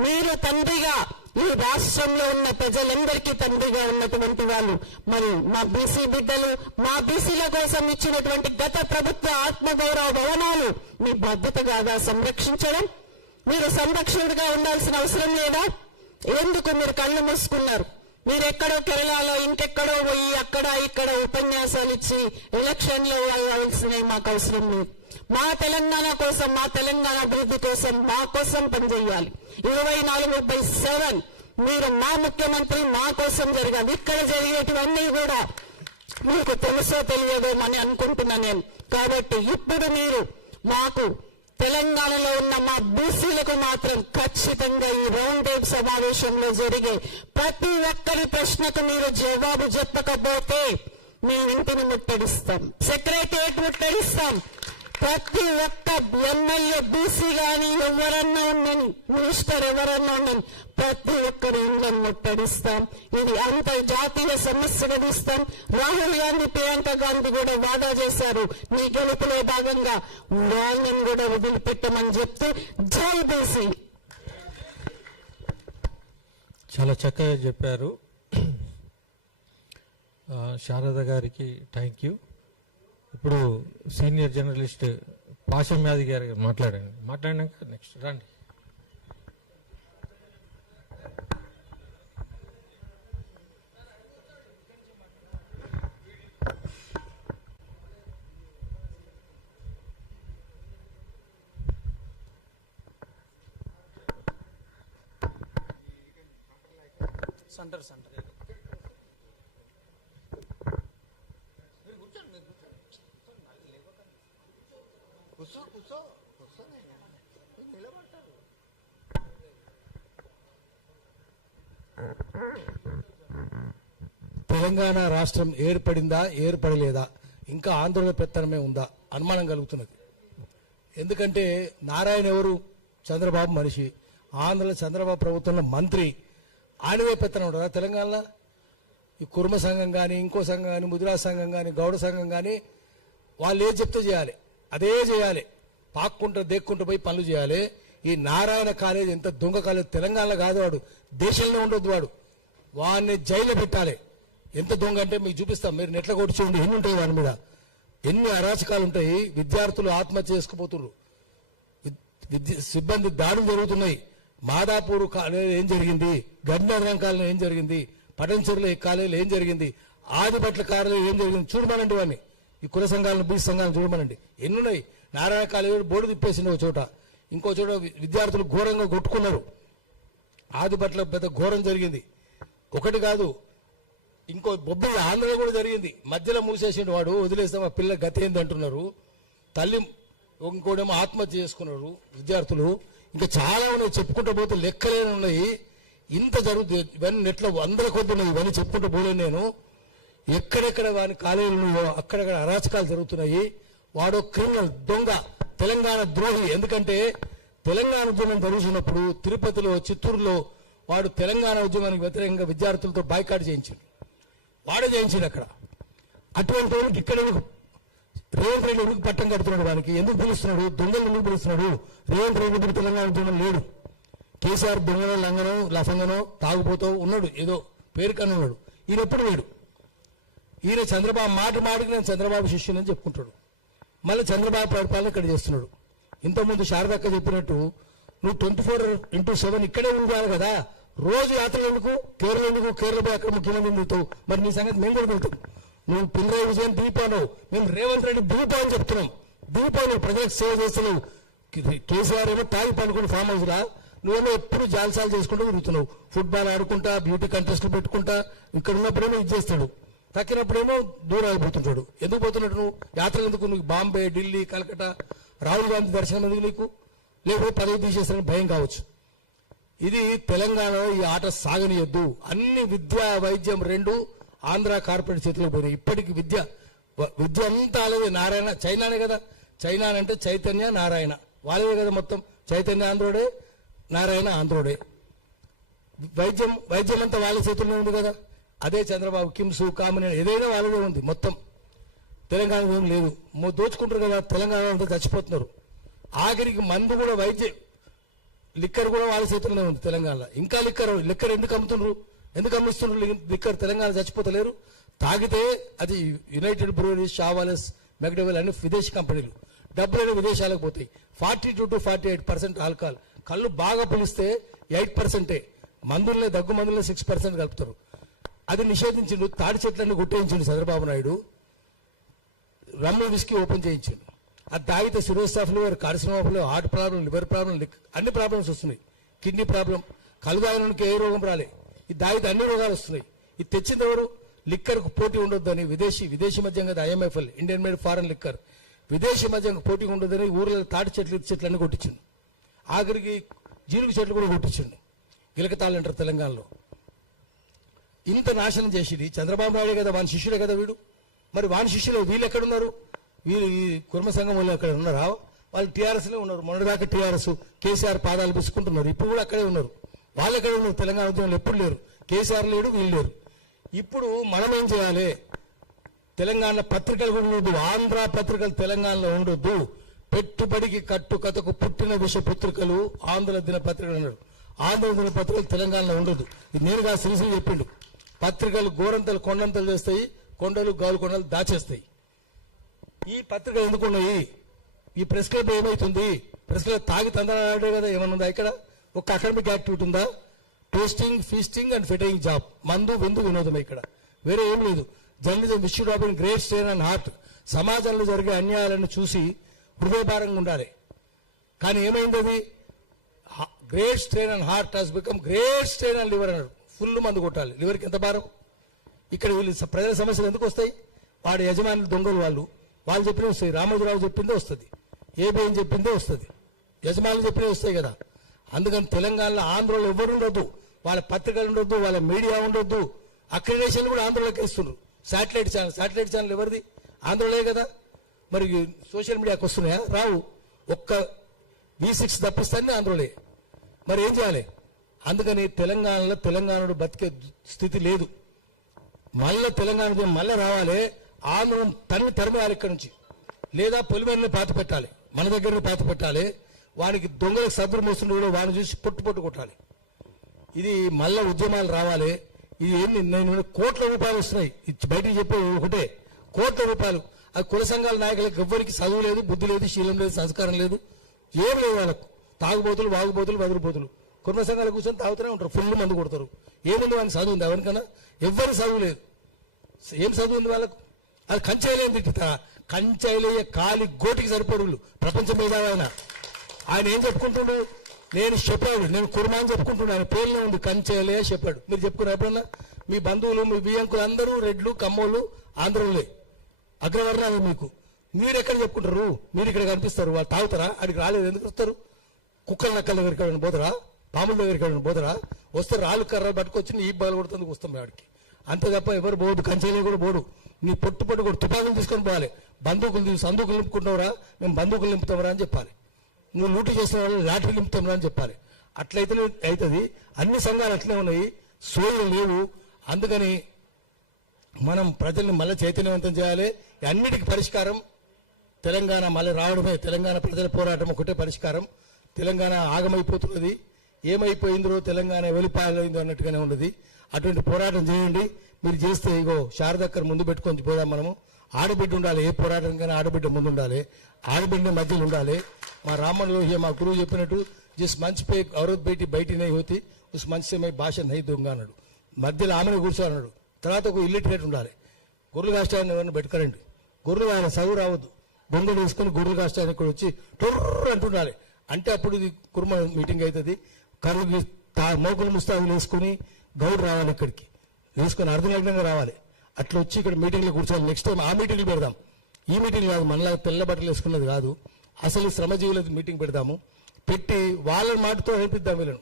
మీరు తండ్రిగా, ఈ రాష్ట్రంలో ఉన్న ప్రజలందరికీ తండ్రిగా ఉన్నటువంటి వాళ్ళు, మరి మా బీసీ బిడ్డలు, మా బీసీల కోసం ఇచ్చినటువంటి గత ప్రభుత్వ ఆత్మగౌరవ భవనాలు మీ బాధ్యత కాదా సంరక్షించడం? మీరు సంరక్షకుడిగా ఉండాల్సిన అవసరం లేదా? ఎందుకు మీరు కళ్ళు మూసుకున్నారు? మీరెక్కడో కేరళలో ఇంకెక్కడో పోయి అక్కడ ఇక్కడ ఉపన్యాసాలు ఇచ్చి ఎలక్షన్లో అవ్వాల్సినవి మాకు అవసరం లేదు. మా తెలంగాణ కోసం, మా తెలంగాణ అభివృద్ధి కోసం, మా కోసం పనిచేయాలి. 24/7 మీరు మా ముఖ్యమంత్రి మా కోసం జరగాలి. ఇక్కడ జరిగేటివన్నీ కూడా మీకు తెలుసో తెలియదేమని అనుకుంటున్నా నేను. కాబట్టి ఇప్పుడు మీరు మాకు తెలంగాణలో ఉన్న మా బీసీలకు మాత్రం ఖచ్చితంగా ఈ రౌండ్ టేబుల్ సమావేశంలో జరిగే ప్రతి ఒక్కరి ప్రశ్నకు మీరు జవాబు చెప్పకపోతే మీ ఇంటిని ముట్టడిస్తాం, సెక్రటేరియట్ ముట్టడిస్తాం. ప్రతి ఒక్క ఎమ్మెల్యే బీసీ గాని ఎవరన్నా ఉండని, మినిస్టర్ ఎవరన్నా ఉండని, ప్రతి ఒక్కరి ఇళ్లను ముట్టడిస్తాం. ఇది అంతర్జాతీయ సమస్యగా తీస్తాం. రాహుల్ గాంధీ, ప్రియాంక గాంధీ కూడా వాదా చేశారు, నీ గెలుపులో భాగంగా వాళ్ళని కూడా వదిలిపెట్టమని చెప్తూ జై బీసీ. చాలా చక్కగా చెప్పారు. శారద గారికి థ్యాంక్ యూ. ఇప్పుడు సీనియర్ జర్నలిస్ట్ పాషం యాది గారు మాట్లాడినాక నెక్స్ట్ రండి. సెంటర్ కూర్చో నిలబడతారు. తెలంగాణ రాష్ట్రం ఏర్పడిందా ఏర్పడలేదా ఇంకా ఆందోళన పెత్తనమే ఉందా అనుమానం కలుగుతున్నది. ఎందుకంటే నారాయణ ఎవరు? చంద్రబాబు మనిషి. ఆంధ్రలో చంద్రబాబు ప్రభుత్వంలో మంత్రి. ఆయనవే పెత్తనం ఉండదా తెలంగాణలో? ఈ కుర్మ సంఘం కానీ, ఇంకో సంఘం కానీ, ముదిరా సంఘం కానీ, గౌడ సంఘం కానీ వాళ్ళు ఏది చెప్తే చేయాలి, అదే చేయాలి. పాక్కుంటూ దేక్కుంటూ పోయి పనులు చేయాలి. ఈ నారాయణ కాలేజ్ ఎంత దొంగ కాలేజ్, తెలంగాణలో కాదు వాడు, దేశంలో ఉండొద్దు వాడు. వాడిని జైల్లో పెట్టాలి. ఎంత దొంగ అంటే మీకు చూపిస్తాం, మీరు నెట్ల కొట్టి చూడండి ఎన్ని ఉంటాయి వాడి మీద, ఎన్ని అరాచకాలు ఉంటాయి. విద్యార్థులు ఆత్మహత్య చేసుకుపోతున్నారు, సిబ్బంది దాడులు జరుగుతున్నాయి. మాదాపూర్ కాలేజీలో ఏం జరిగింది, గండినగరం కాలేజీలో ఏం జరిగింది, పటంచెరులో ఈ కాలేజీలో ఏం జరిగింది, ఆదిపట్ల కాలేజీలో ఏం జరిగింది చూడమనండి. వాడిని ఈ కుల సంఘాలను బీసీ సంఘాలను చూడమనండి. ఎన్నున్నాయి. నారాయణ కాలేజీ బోర్డు తిప్పేసింది ఒక చోట, ఇంకో చోట విద్యార్థులు ఘోరంగా కొట్టుకున్నారు. ఆదిపట్ల పెద్ద ఘోరం జరిగింది. ఒకటి కాదు, ఇంకో బొబ్బిలి ఆంధ్రలో కూడా జరిగింది. మధ్యలో మూసేసిండు వాడు, వదిలేస్తాం ఆ పిల్ల గతి ఏంది అంటున్నారు. తల్లి ఇంకోటేమో ఆత్మహత్య చేసుకున్నారు విద్యార్థులు. ఇంకా చాలా ఉన్నాయి, చెప్పుకుంటూ పోతే లెక్కలేని ఉన్నాయి. ఇంత జరుగుతుంది. ఇవన్నీ నెట్లో వందల కొద్ది ఉన్నాయి, ఇవన్నీ చెప్పుకుంటూ పోలేను నేను. ఎక్కడెక్కడ వాని కాలేజీలు అక్కడక్కడ అరాచకాలు జరుగుతున్నాయి. వాడు క్రిమినల్, దొంగ, తెలంగాణ ద్రోహి. ఎందుకంటే తెలంగాణ ఉద్యమం జరుగుతున్నప్పుడు తిరుపతిలో, చిత్తూరులో వాడు తెలంగాణ ఉద్యమానికి వ్యతిరేకంగా విద్యార్థులతో బాయ్కాట్ చేయించాడు. వాడే చేయించాడు అక్కడ. అటువంటి వాళ్ళకి ఇక్కడ రేవంత్ రెడ్డి ఎందుకు పట్టం కడుతున్నాడు? వానికి ఎందుకు పిలుస్తున్నాడు? దొంగలు ఎందుకు పిలుస్తున్నాడు? రేవంత్ రెడ్డి ఇప్పుడు తెలంగాణ ఉద్యమం లేడు. కేసీఆర్ దొంగనో లంగనో లఫంగనో తాగుపోతూ ఉన్నాడు, ఏదో పేరు కన్నా ఉన్నాడు. ఈయన ఎప్పుడు లేడు. ఈయన చంద్రబాబు మాటికి నేను చంద్రబాబు శిష్యుని చెప్పుకుంటాడు. మళ్ళీ చంద్రబాబు పరిపాలన ఇక్కడ చేస్తున్నాడు. ఇంతకుముందు శారదక్క చెప్పినట్టు నువ్వు 24/7 ఇక్కడే ఉండాలి కదా, రోజు యాత్రలు ఎందుకు? కేరళ ఎందుకు? కేరళ పోయి అక్కడ ముఖ్యమంత్రి దిగుతావు. మరి నీ సంగతి మేము కూడా వెళ్తాం. నువ్వు పినరాయి విజయన్ దీపాను, మేము రేవంత్ రెడ్డి దీపా అని చెప్తున్నాం. దీపాను ప్రజలకు సేవ చేస్తున్నావు. కేసీఆర్ ఏమో తాగి పండుకుని ఫామ్ హౌస్ రా, నువ్వేమో ఎప్పుడు జాలసాలు చేసుకుంటూ తిరుగుతున్నావు. ఫుట్బాల్ ఆడుకుంటా, బ్యూటీ కంటెస్ట్లు పెట్టుకుంటా, ఇక్కడ ఉన్నప్పుడేమో ఇది చేస్తాడు, తక్కినప్పుడేమో దూరాలు పోతుంటాడు. ఎందుకు పోతున్నాడు నువ్వు? యాత్రలు ఎందుకు? నువ్వు బాంబే, ఢిల్లీ, కలకట్టా, రాహుల్ గాంధీ దర్శనం ఎందుకు నీకు? లేకపోతే పదవి తీసేస్తారని భయం కావచ్చు. ఇది తెలంగాణలో ఈ ఆట సాగనీయొద్దు. అన్ని విద్య, వైద్యం రెండు ఆంధ్ర కార్పొరేట్ చేతిలో పోయినాయి. ఇప్పటికి విద్య అంతా అలాగే. నారాయణ చైనానే కదా, చైనా అంటే చైతన్య నారాయణ వాళ్ళే కదా మొత్తం. చైతన్య ఆంధ్రోడే, నారాయణ ఆంధ్రోడే. వైద్యం అంతా వాళ్ళ చేతుల్లో ఉంది కదా. అదే చంద్రబాబు కిమ్స్, కామిని ఏదైనా వాళ్ళదే ఉంది మొత్తం. తెలంగాణ ఏం లేదు. దోచుకుంటారు కదా, తెలంగాణ అంతా చచ్చిపోతున్నారు. ఆఖరికి మందు కూడా, లిక్కర్ కూడా వాళ్ళ చేతుల్లోనే ఉంది తెలంగాణలో. ఇంకా లిక్కర్ ఎందుకు అమ్ముతున్నారు? ఎందుకు అమ్మిస్తున్నారు లిక్కర్? తెలంగాణ చచ్చిపోతలేరు. తాగితే అది యునైటెడ్ బ్రూవరీస్, షావాలెస్, మెక్డవెల్ అన్ని విదేశీ కంపెనీలు. డబ్బులు విదేశాలకు పోతాయి. 42 to 48% ఆల్కహాల్. కళ్ళు బాగా పిలిస్తే 8%. మందులనే, దగ్గు మందులనే 6% కలుపుతారు. అది నిషేధించిండు. తాడి చెట్లన్నీ గుట్టేయించిండు Chandrababu Naidu. Rum whisky open చేయించిండు. అది తాగితే cirrhosis liver, carcinoma, heart problem, liver problem, అన్ని ప్రాబ్లమ్స్ వస్తున్నాయి. Kidney problem. కళ్ళు తాగడానికి ఏ రోగం రాలే. ఇది తాగితే అన్ని రోగాలు వస్తున్నాయి. ఇది తెచ్చింది ఎవరు? లిక్కర్కు పోటీ ఉండొద్దని విదేశీ మద్యం కదా, IMFL, Indian made foreign liquor. విదేశీ మద్యం పోటీ ఉండొద్దని ఊర్లో తాటి చెట్లు, ఇటు చెట్లు అన్ని కొట్టించిండు. ఆఖరికి జీలుగు చెట్లు కూడా కొట్టించిండు. గిలకతాళ్ళు అంటారు తెలంగాణలో. ఇంత నాశనం చేసి చంద్రబాబు నాయుడే కదా, వాని శిష్యుడే కదా వీడు. మరి వాని శిష్యులు వీళ్ళు ఎక్కడున్నారు? వీళ్ళు ఈ కుర్మ సంఘం వాళ్ళు ఎక్కడ ఉన్నారా? వాళ్ళు టీఆర్ఎస్లో ఉన్నారు. మొన్నటిదాకా టీఆర్ఎస్, కేసీఆర్ పాదాలు పిసుకుంటున్నారు. ఇప్పుడు కూడా అక్కడే ఉన్నారు. వాళ్ళు ఎక్కడ ఉన్నారు? తెలంగాణ ఉద్యమంలో ఎప్పుడు లేరు. కేసీఆర్ లేడు, వీళ్ళు లేరు. ఇప్పుడు మనం ఏం చేయాలి? తెలంగాణ పత్రికలు కూడా ఉండొద్దు. ఆంధ్ర పత్రికలు తెలంగాణలో ఉండొద్దు. పెట్టుబడికి కట్టుకథకు పుట్టిన విషపత్రికలు ఆంధ్ర దినపత్రికలు అన్నాడు. ఆంధ్ర దినపత్రికలు తెలంగాణలో ఉండొద్దు. ఇది నేరుగా శ్రీశ్రీ చెప్పిండు. పత్రికలు గోరంతలు కొండంతలు చేస్తాయి, కొండలు గాలు కొండలు దాచేస్తాయి. ఈ పత్రికలు ఎందుకున్నాయి? ఈ ప్రెస్ క్లబ్ ఏమవుతుంది? ప్రెస్ క్లబ్ తాగి తందనాడే కదా. ఏమన్నా ఇక్కడ ఒక అకాడమిక్ యాక్టివిటీ ఉందా? Toasting, feasting and fitting job. మందు, విందు, వినోదమే ఇక్కడ, వేరే ఏం లేదు. Journalism wish have been great strain and heart. సమాజంలో జరిగే అన్యాయాలను చూసి హృదయభారంగా ఉండాలి. కానీ ఏమైంది? అది great strain and heart has become great strain and liver అన్నాడు. ఫుల్ మందు కొట్టాలి. లివర్కి ఎంత భారం? ఇక్కడ వీళ్ళు ప్రజల సమస్యలు ఎందుకు వస్తాయి? వాడి యజమానులు దొంగలు, వాళ్ళు చెప్పినే వస్తాయి. రామోజీరావు చెప్పిందే వస్తుంది, ఏబిఎన్ చెప్పిందే వస్తుంది, యజమానులు చెప్పినే వస్తాయి కదా. అందుకని తెలంగాణలో, ఆంధ్రలో ఎవరు ఉండొద్దు. వాళ్ళ పత్రికలు ఉండొద్దు, వాళ్ళ మీడియా ఉండొద్దు. అక్రిడేషన్ కూడా ఆంధ్రలోకి ఇస్తున్నారు. శాటిలైట్ ఛానల్ ఎవరిది? ఆంధ్రలో కదా. మరి సోషల్ మీడియాకి వస్తున్నాయా? రావు. ఒక్క V6 తప్పిస్తానే ఆంధ్రలే. మరి ఏం చేయాలి? అందుకని తెలంగాణలో బతికే స్థితి లేదు. మళ్ళీ తెలంగాణ మళ్ళీ రావాలి. ఆంధ్రం తరిమేయాలి ఇక్కడ నుంచి, లేదా పొలిమేరని పాత పెట్టాలి, మన దగ్గరనే పాత పెట్టాలి. వానికి దొంగలకు సద్దులు మోస్తుండే కూడా వాడిని చూసి పొట్టు కొట్టాలి. ఇది మళ్ళీ ఉద్యమాలు రావాలి. ఇది ఏంటి? నేను కోట్ల రూపాయలు వస్తున్నాయి. బయటికి చెప్పే ఒకటే, కోట్ల రూపాయలు. అది కుల సంఘాల నాయకులకు ఎవ్వరికి చదువు లేదు, బుద్ధి లేదు, శీలం లేదు, సంస్కారం లేదు, ఏం లేదు వాళ్ళకు. తాగుబోతులు, వాగుబోతులు, వదిలిపోతులు కుటుంబ సంఘాలు కూర్చొని తాగుతూనే ఉంటారు, ఫుల్ మందు కొడతారు. ఏముంది వాడిని చదువు ఉంది? ఎవరికైనా ఎవ్వరికి చదువు లేదు. ఏం చదువు ఉంది వాళ్ళకు? అది కంచెలేని తిట్టుతా, కంచెలయ్యే కాలి గోటికి సరిపోడు ప్రపంచం మీద. ఆయన ఏం చెప్పుకుంటుండు? నేను చెప్పాడు, నేను కుర్మా అని చెప్పుకుంటున్నాను. ఆయన పేర్లో ఉంది కంచెలే చెప్పాడు. మీరు చెప్పుకున్నారు ఎప్పుడన్నా? మీ బంధువులు, మీ బియ్యంకులు అందరూ రెడ్లు, కమ్మోళ్ళు, ఆంధ్రులే, అగ్రవర్ణాలు. మీరు ఎక్కడ చెప్పుకుంటారు? మీరు ఇక్కడ కనిపిస్తారు. వాళ్ళు తాగుతారా? అడిగి రాలేదు. ఎందుకు వస్తారు? కుక్కల నక్కల దగ్గరికి పోతారా? పాముల దగ్గరికి పోతారా? వస్తే రాళ్ళు కర్రలు పట్టుకొచ్చి నీ బాలు కొడుతుందుకు వస్తాం ఆడికి. అంతే తప్ప ఎవరు పోదు. కంచెలే కూడా పోడు. నీ పొట్టు కూడా తుపాకులు తీసుకొని పోవాలి. బందూకులు సందూకులు నింపుకుంటావురా? మేము బందూకులు నింపుతామరా అని చెప్పాలి. నువ్వు లూటీ చేసిన వాళ్ళు లాటరీ నింపుతామరా అని చెప్పాలి. అట్లయితేనే అవుతుంది. అన్ని సంఘాలు అట్లే ఉన్నాయి, సోళ్ళు లేవు. అందుకని మనం ప్రజల్ని మళ్ళీ చైతన్యవంతం చేయాలి. అన్నిటికీ పరిష్కారం తెలంగాణ మళ్ళీ రావడమే. తెలంగాణ ప్రజల పోరాటం ఒకటే పరిష్కారం. తెలంగాణ ఆగమైపోతున్నది. ఏమైపోయిందో తెలంగాణ వెలిపాలైందో అన్నట్టుగానే ఉన్నది. అటువంటి పోరాటం చేయండి. మీరు చేస్తే ఇగో శారదక్కర్ ముందు పెట్టుకొని పోదాం. మనము ఆడబిడ్డ ఉండాలి. ఏ పోరాటంకైనా ఆడబిడ్డ ముందు ఉండాలి, ఆడబిడ్డ మధ్యలో ఉండాలి. మా రామన్ లోహియా మా గురువు చెప్పినట్టు జిస్ మంచ్ పే ఔరత్ బేటీ బయటి నై హోతి ఉస్ మంచ్ సే మై భాష నై దొంగ అన్నాడు. మధ్యలో ఆమెను కూర్చోన్నాడు. తర్వాత ఒక ఇల్లిటరేట్ ఉండాలి. గొర్రెలు కాష్టాన్ని ఎవరిని పెట్టుకోరండి. గొర్రెలు ఆయన చదువు రావద్దు. బొంగలు వేసుకొని గొర్రెలు కాష్టాన్ని ఇక్కడ వచ్చి టొర్రు అంటుండాలి. అంటే అప్పుడు ఇది కుర్మ మీటింగ్ అవుతుంది. కర్రలు మోకులు ముస్తాబులు వేసుకొని గౌడ్ రావాలి, ఇక్కడికి వేసుకొని అర్ధనగ్నంగా రావాలి. అట్లా వచ్చి ఇక్కడ మీటింగ్లో కూర్చోవాలి. నెక్స్ట్ టైం ఆ మీటింగ్లు పెడదాం. ఈ మీటింగ్ కాదు, మనలా తెల్ల బట్టలు వేసుకున్నది కాదు. అసలు శ్రమజీవుల మీటింగ్ పెడదాము. పెట్టి వాళ్ళ మాటతో నేర్పిద్దాం వీళ్ళను.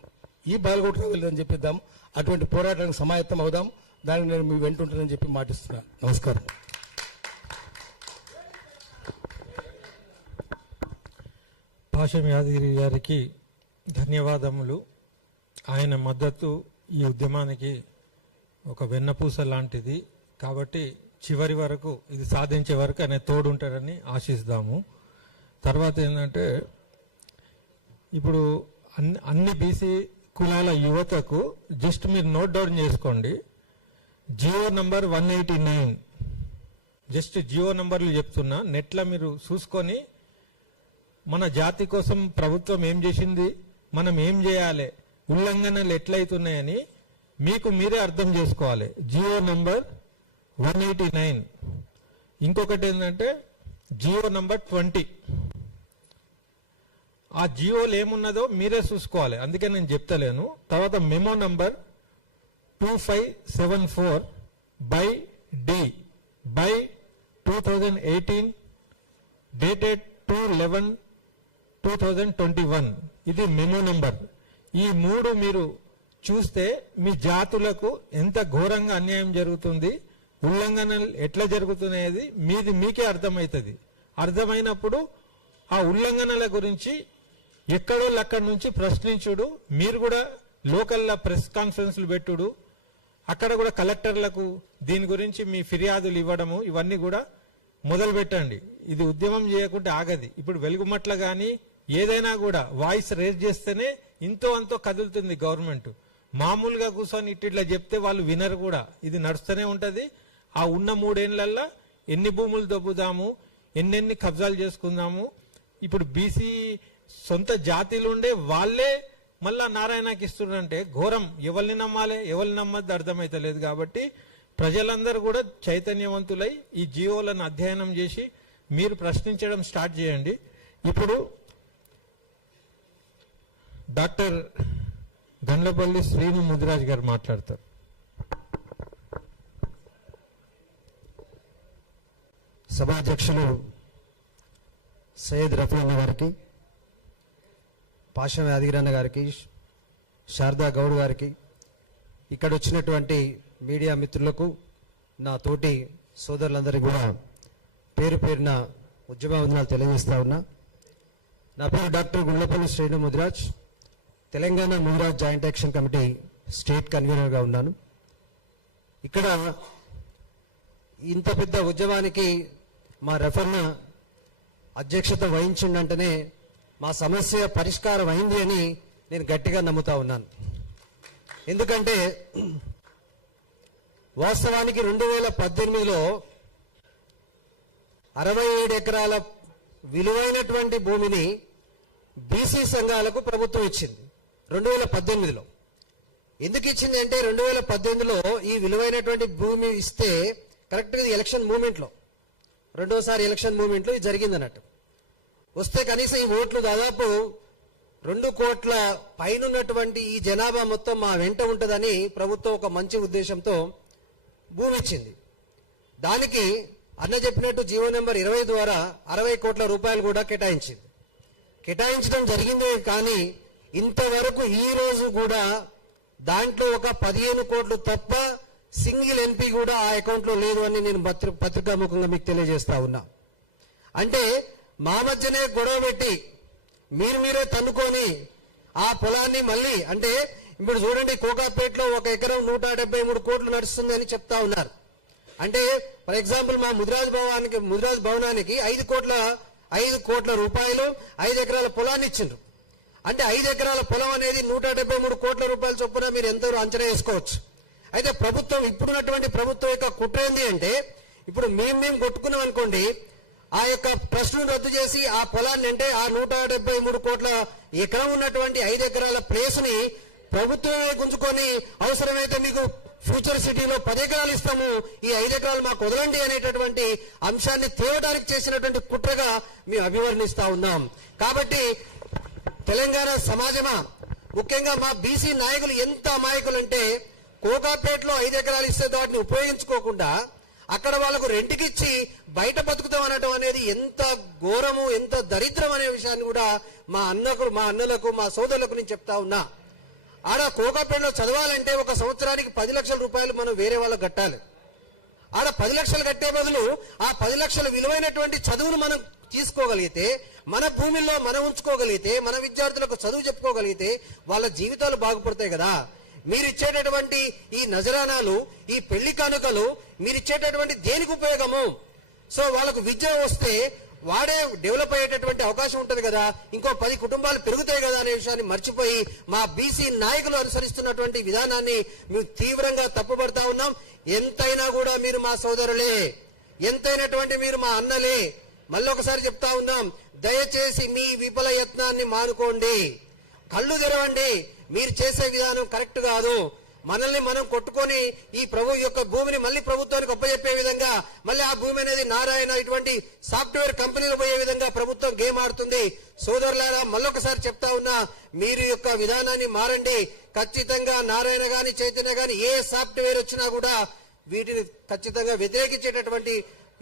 ఈ బాలగొట్టు వెళ్ళదని చెప్పిద్దాం. అటువంటి పోరాటానికి సమాయత్తం అవుదాం. దానికి నేను మీ వెంటుంటానని చెప్పి మాటిస్తున్నాను. నమస్కారం. పాషం యాదగిరి గారికి ధన్యవాదములు. ఆయన మద్దతు ఈ ఉద్యమానికి ఒక వెన్నపూస లాంటిది. కాబట్టి చివరి వరకు ఇది సాధించే వరకు ఆయన తోడుంటారని ఆశిస్తాము. తర్వాత ఏంటంటే, ఇప్పుడు అన్ని బీసీ కులాల యువతకు జస్ట్ మీరు నోట్ డౌన్ చేసుకోండి. జియో నంబర్ 189, జస్ట్ జియో నంబర్లు చెప్తున్నా, నెట్లో మీరు చూసుకొని మన జాతి కోసం ప్రభుత్వం ఏం చేసింది, మనం ఏం చేయాలి, ఉల్లంఘనలు ఎట్లయితున్నాయని మీకు మీరే అర్థం చేసుకోవాలి. GO number 189. ఇంకొకటి ఏంటంటే జియో నంబర్ 20. ఆ జియోలు ఏమున్నదో మీరే చూసుకోవాలి, అందుకే నేను చెప్తలేను. తర్వాత memo number 2574 by D by 2018 dated 2/11/2021. ఇది మెమో నంబర్. ఈ మూడు మీరు చూస్తే మీ జాతులకు ఎంత ఘోరంగా అన్యాయం జరుగుతుంది, ఉల్లంఘనలు ఎట్లా జరుగుతున్నాయి మీకే అర్థమవుతుంది. అర్థమైనప్పుడు ఆ ఉల్లంఘనల గురించి ఎక్కడోళ్ళు అక్కడి నుంచి ప్రశ్నించుడు, మీరు కూడా లోకల్లో ప్రెస్ కాన్ఫరెన్స్లు పెట్టుడు, అక్కడ కూడా కలెక్టర్లకు దీని గురించి మీ ఫిర్యాదులు ఇవ్వడము, ఇవన్నీ కూడా మొదలు పెట్టండి. ఇది ఉద్యమం చేయకుంటే ఆగది. ఇప్పుడు వెలుగుమట్ల కానీ ఏదైనా కూడా వాయిస్ రేజ్ చేస్తేనే ఇంతో అంతో కదులుతుంది గవర్నమెంట్. మామూలుగా కూర్చొని ఇట్లా చెప్తే వాళ్ళు వినరు కూడా. ఇది నడుస్తూనే ఉంటుంది. ఆ ఉన్న 3 ఏళ్లల్లో ఎన్ని భూములు దొబ్బుదాము, ఎన్నెన్ని కబ్జాలు చేసుకుందాము. ఇప్పుడు బీసీ సొంత జాతిలు ఉండే వాళ్ళే మళ్ళా నారాయణకి ఇస్తున్నారంటే ఘోరం. ఎవరిని నమ్మాలి, ఎవరిని నమ్మద్దు అర్థమైతలేదు. కాబట్టి ప్రజలందరూ కూడా చైతన్యవంతులై ఈ జియోలను అధ్యయనం చేసి మీరు ప్రశ్నించడం స్టార్ట్ చేయండి. ఇప్పుడు డాక్టర్ గండ్లపల్లి శ్రీను ముదిరాజ్ గారు మాట్లాడతారు. సభాధ్యక్షులు సయ్యద్ రఫీ అన్న గారికి, పాషం యాదగిరి అన్న గారికి, శారదా గౌడ్ గారికి, ఇక్కడ వచ్చినటువంటి మీడియా మిత్రులకు, నా తోటి సోదరులందరికీ కూడా పేరు పేరున ఉద్యమ వందనాలు తెలియజేస్తా ఉన్నా. నా పేరు doctor Gundlapalli Srinu Mudiraj, Telangana Mudiraj joint action committee state కన్వీనర్గా ఉన్నాను. ఇక్కడ ఇంత పెద్ద ఉద్యమానికి మా రెఫర్న అధ్యక్షత వహించిందంటేనే మా సమస్య పరిష్కారం అయింది అని నేను గట్టిగా నమ్ముతా ఉన్నాను. ఎందుకంటే వాస్తవానికి 2018లో 67 ఎకరాల విలువైనటువంటి భూమిని బీసీ సంఘాలకు ప్రభుత్వం ఇచ్చింది 2018లో. ఎందుకు ఇచ్చింది అంటే 2018లో ఈ విలువైనటువంటి భూమి ఇస్తే కరెక్ట్గా ఇది ఎలక్షన్ మూమెంట్లో, రెండోసారి ఎలక్షన్ మూమెంట్లో ఇది జరిగింది అన్నట్టు. వస్తే కనీసం ఈ ఓట్లు దాదాపు 2 కోట్ల పైన ఉన్నటువంటి ఈ జనాభా మొత్తం మా వెంట ఉంటుందని ప్రభుత్వం ఒక మంచి ఉద్దేశంతో భూమి ఇచ్చింది. దానికి అన్న చెప్పినట్టు జీవో నెంబర్ 20 ద్వారా 60 కోట్ల రూపాయలు కూడా కేటాయించింది. కేటాయించడం జరిగిందే కానీ ఇంతవరకు ఈ రోజు కూడా దాంట్లో ఒక 15 కోట్లు తప్ప సింగిల్ ఎంపీ కూడా ఆ అకౌంట్లో లేదు అని నేను పత్రికాముఖంగా మీకు తెలియజేస్తా ఉన్నా. అంటే మా మధ్యనే గొడవ పెట్టి మీరే తన్నుకొని ఆ పొలాన్ని మళ్ళీ, అంటే ఇప్పుడు చూడండి కోకాపేటలో 1 ఎకరం 173 కోట్లు నడుస్తుంది అని చెప్తా ఉన్నారు. అంటే ఫర్ ఎగ్జాంపుల్ మా ముదిరాజ్ భవనానికి 5 కోట్ల రూపాయలు 5 ఎకరాల పొలాన్ని ఇచ్చిండ్రు. అంటే 5 ఎకరాల పొలం అనేది 173 కోట్ల రూపాయల చొప్పున మీరు ఎంతో అంచనా వేసుకోవచ్చు. అయితే ప్రభుత్వం, ఇప్పుడున్నటువంటి ప్రభుత్వం యొక్క కుట్ర ఏంది అంటే, ఇప్పుడు మేము కొట్టుకున్నాం అనుకోండి, ఆ యొక్క ట్రస్ట్ను రద్దు చేసి ఆ పొలాన్ని, అంటే ఆ 173 కోట్ల ఎకరం ఉన్నటువంటి 5 ఎకరాల ప్లేస్ ని ప్రభుత్వమే గుంజుకొని అవసరమైతే మీకు ఫ్యూచర్ సిటీలో 10 ఎకరాలు ఇస్తాము, ఈ 5 ఎకరాలు మాకు వదలండి అనేటటువంటి అంశాన్ని తేవడానికి చేసినటువంటి కుట్రగా మేము అభివర్ణిస్తా ఉన్నాం. కాబట్టి తెలంగాణ సమాజమా, ముఖ్యంగా మా బీసీ నాయకులు ఎంత అమాయకులు అంటే, కోకాపేటలో 5 ఎకరాలు ఇస్తే వాటిని ఉపయోగించుకోకుండా అక్కడ వాళ్ళకు రెంట్కిచ్చి బయట బతుకుతాం అనడం అనేది ఎంత ఘోరము, ఎంత దరిద్రం అనే విషయాన్ని కూడా మా అన్నలకు మా సోదరులకు నేను చెప్తా ఉన్నా. ఆడ కోకాపేటలో చదవాలంటే ఒక సంవత్సరానికి 10 లక్షల రూపాయలు మనం వేరే వాళ్ళకు కట్టాలి. ఆడ 10 లక్షలు కట్టే బదులు ఆ 10 లక్షల విలువైనటువంటి చదువును మనం తీసుకోగలిగితే, మన భూమిలో మనం ఉంచుకోగలిగితే, మన విద్యార్థులకు చదువు చెప్పుకోగలిగితే వాళ్ళ జీవితాలు బాగుపడతాయి కదా. మీరు ఇచ్చేటటువంటి ఈ నజరానాలు, ఈ పెళ్లి కానుకలు మీరు ఇచ్చేటటువంటి దేనికి ఉపయోగము? సో వాళ్ళకు విద్య వస్తే వాడే డెవలప్ అయ్యేటటువంటి అవకాశం ఉంటుంది కదా, ఇంకో 10 కుటుంబాలు పెరుగుతాయి కదా అనే విషయాన్ని మర్చిపోయి మా బీసీ నాయకులు అనుసరిస్తున్నటువంటి విధానాన్ని మేము తీవ్రంగా తప్పుపడతా ఉన్నాం. ఎంతైనా కూడా మీరు మా సోదరులే, ఎంతైనటువంటి మీరు మా అన్నలే. మళ్ళొకసారి చెప్తా ఉన్నాం, దయచేసి మీ విఫల యత్నాన్ని మానుకోండి, కళ్ళు తెరవండి. మీరు చేసే విధానం కరెక్ట్ కాదు. మనల్ని మనం కొట్టుకొని ఈ ప్రభు యొక్క భూమిని మళ్ళీ ప్రభుత్వానికి అప్పచెప్పే విధంగా, మళ్ళీ ఆ భూమి అనేది నారాయణ ఇటువంటి సాఫ్ట్వేర్ కంపెనీలు పోయే విధంగా ప్రభుత్వం గేమ్ ఆడుతుంది. సోదరులారా, మళ్ళొకసారి చెప్తా ఉన్నా, మీరు యొక్క విధానాన్ని మారండి. ఖచ్చితంగా నారాయణ గాని చైతన్య గాని ఏ సాఫ్ట్వేర్ వచ్చినా కూడా వీటిని ఖచ్చితంగా వ్యతిరేకించేటటువంటి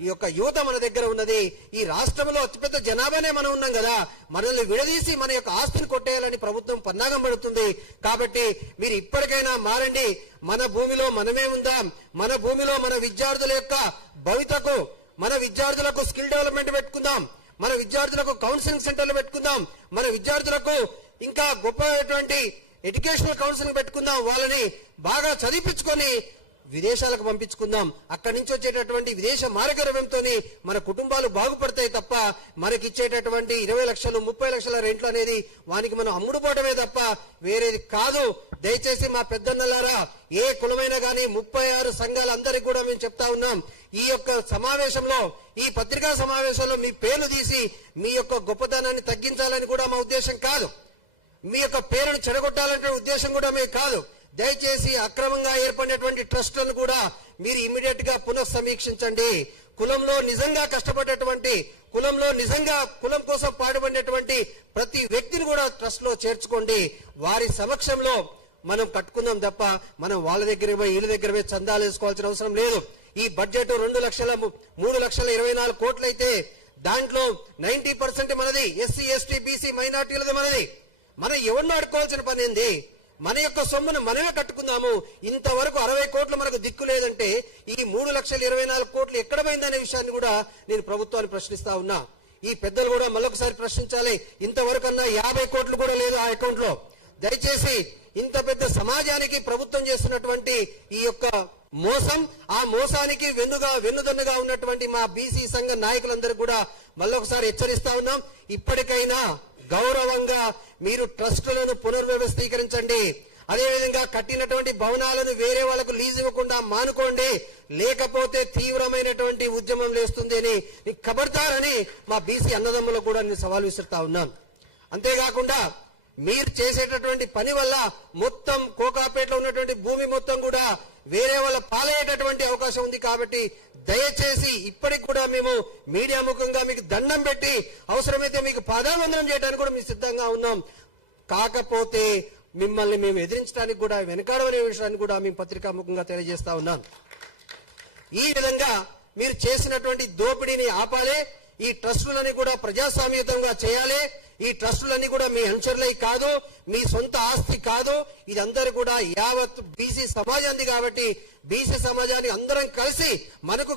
ఈ యొక్క యువత మన దగ్గర ఉన్నది. ఈ రాష్ట్రంలో అతిపెద్ద జనాభానే మనం ఉన్నాం కదా, మనల్ని విడదీసి మన యొక్క ఆస్తిని కొట్టేయాలని ప్రభుత్వం పన్నాగం పడుతుంది. కాబట్టి మీరు ఇప్పటికైనా మారండి. మన భూమిలో మనమే ఉందాం. మన భూమిలో మన విద్యార్థుల యొక్క భవితకు, మన విద్యార్థులకు స్కిల్ డెవలప్మెంట్ పెట్టుకుందాం, మన విద్యార్థులకు కౌన్సిలింగ్ సెంటర్లు పెట్టుకుందాం, మన విద్యార్థులకు ఇంకా గొప్పటువంటి ఎడ్యుకేషనల్ కౌన్సిలింగ్ పెట్టుకుందాం. వాళ్ళని బాగా చదివించుకొని విదేశాలకు పంపించుకుందాం. అక్కడి నుంచి వచ్చేటటువంటి విదేశ మార్గద్రవ్యంతో మన కుటుంబాలు బాగుపడతాయి తప్ప మనకిచ్చేటటువంటి 20 లక్షలు 30 లక్షల రెంట్లు అనేది వానికి మనం అమ్ముడుపోవడమే తప్ప వేరేది కాదు. దయచేసి మా పెద్దన్నలారా, ఏ కులమైనా కానీ 36 సంఘాలందరికీ కూడా మేము చెప్తా ఉన్నాం, ఈ యొక్క సమావేశంలో, ఈ పత్రికా సమావేశంలో మీ పేర్లు తీసి మీ యొక్క గొప్పతనాన్ని తగ్గించాలని కూడా మా ఉద్దేశం కాదు, మీ యొక్క పేరును చెడగొట్టాలనే ఉద్దేశం కూడా మీకు కాదు. దయచేసి అక్రమంగా ఏర్పడినటువంటి ట్రస్టులను కూడా మీరు ఇమీడియట్ గా పునఃసమీక్షించండి. కులంలో నిజంగా కష్టపడేటువంటి, కులంలో నిజంగా కులం కోసం పాటుపడినటువంటి ప్రతి వ్యక్తిని కూడా ట్రస్ట్ లో చేర్చుకోండి. వారి సమక్షంలో మనం కట్టుకుందాం తప్ప మనం వాళ్ళ దగ్గర పోయి వీళ్ళ దగ్గర పోయి చందాలు వేసుకోవాల్సిన అవసరం లేదు. ఈ బడ్జెట్ 3,24 కోట్లు అయితే దాంట్లో 90% మనది, ఎస్సీ ఎస్టీ బీసీ మైనార్టీలది మనది. మనం ఎవరిని అడుకోవాల్సిన పని ఏంది? మన యొక్క సొమ్మును మనమే కట్టుకుందాము. ఇంతవరకు 60 కోట్లు మనకు దిక్కు లేదంటే ఈ 3,24,00,000 కోట్లు ఎక్కడ పోయిందనే విషయాన్ని కూడా నేను ప్రభుత్వాన్ని ప్రశ్నిస్తా ఉన్నా. ఈ పెద్దలు కూడా మళ్ళొకసారి ప్రశ్నించాలి. ఇంతవరకన్నా 50 కోట్లు కూడా లేదు ఆ అకౌంట్ లో. దయచేసి ఇంత పెద్ద సమాజానికి ప్రభుత్వం చేస్తున్నటువంటి ఈ యొక్క మోసం, ఆ మోసానికి వెన్నుదన్నుగా ఉన్నటువంటి మా బీసీ సంఘ నాయకులందరూ కూడా మళ్ళొకసారి హెచ్చరిస్తా ఉన్నాం. ఇప్పటికైనా గౌరవంగా మీరు ట్రస్టులను పునర్వ్యవస్థీకరించండి. అదేవిధంగా కట్టినటువంటి భవనాలను వేరే వాళ్లకు లీజు ఇవ్వకుండా మానుకోండి. లేకపోతే తీవ్రమైనటువంటి ఉద్యమం లేస్తుంది అని ఖబర్దారని మా బీసీ అన్నదమ్ములకు కూడా నేను సవాల్ విసురుతా ఉన్నాను. అంతేకాకుండా మీరు చేసేటటువంటి పని వల్ల మొత్తం కోకాపేటలో ఉన్నటువంటి భూమి మొత్తం కూడా వేరే వాళ్ళ పాలయ్యేటటువంటి అవకాశం ఉంది. కాబట్టి దయచేసి ఇప్పటికి కూడా మేము మీడియా ముఖంగా మీకు దండం పెట్టి అవసరమైతే మీకు పాదావందనం చేయడానికి కూడా మేము సిద్ధంగా ఉన్నాం. కాకపోతే మిమ్మల్ని మేము ఎదిరించడానికి కూడా వెనకాడవనే విషయాన్ని కూడా మేము పత్రికాముఖంగా తెలియజేస్తా ఉన్నాం. ఈ విధంగా మీరు చేసినటువంటి దోపిడీని ఆపాలి. ఈ ట్రస్టులని కూడా ప్రజాస్వామ్యతంగా చేయాలి. ఈ ట్రస్టులన్నీ కూడా మీ అనుచరులై కాదు, మీ సొంత ఆస్తి కాదు. ఇదందరూ కూడా యావత్ బీసీ సమాజాన్ని కాబట్టి బీసీ సమాజాన్ని అందరం కలిసి మనకు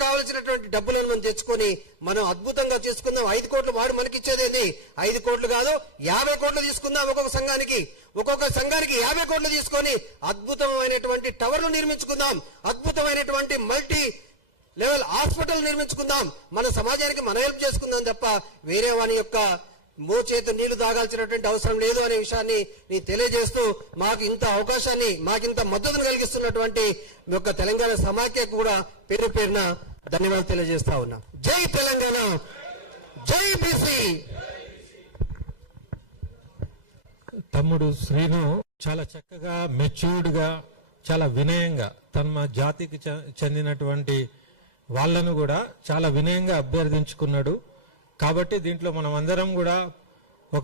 కావలసినటువంటి డబ్బులను మనం తెచ్చుకొని మనం అద్భుతంగా చేసుకుందాం. 5 కోట్లు వాడు మనకిచ్చేదేంది? 5 కోట్లు కాదు 50 కోట్లు తీసుకుందాం. ఒక్కొక్క సంఘానికి 50 కోట్లు తీసుకొని అద్భుతమైనటువంటి టవర్లు నిర్మించుకుందాం. అద్భుతమైనటువంటి మల్టీ లెవెల్ హాస్పిటల్ నిర్మించుకుందాం. మన సమాజానికి మన హెల్ప్ చేసుకుందాం తప్ప వేరే వాని యొక్క మోచేత నీళ్లు తాగాల్సినటువంటి అవసరం లేదు అనే విషయాన్ని నేను తెలియజేస్తూ మాకు ఇంత అవకాశాన్ని, మాకింత మద్దతును కలిగిస్తున్నటువంటి మీ యొక్క తెలంగాణ సమాఖ్యకు కూడా పేరు పేరున ధన్యవాదాలు తెలియజేస్తా ఉన్నా. జై తెలంగాణ, జై బీసీ. తమ్ముడు శ్రీను చాలా చక్కగా మెచ్యూర్డ్ గా చాలా వినయంగా తమ జాతికి చెందినటువంటి వాళ్ళను కూడా చాలా వినయంగా అభ్యర్థించుకున్నాడు. కాబట్టి దీంట్లో మనం అందరం కూడా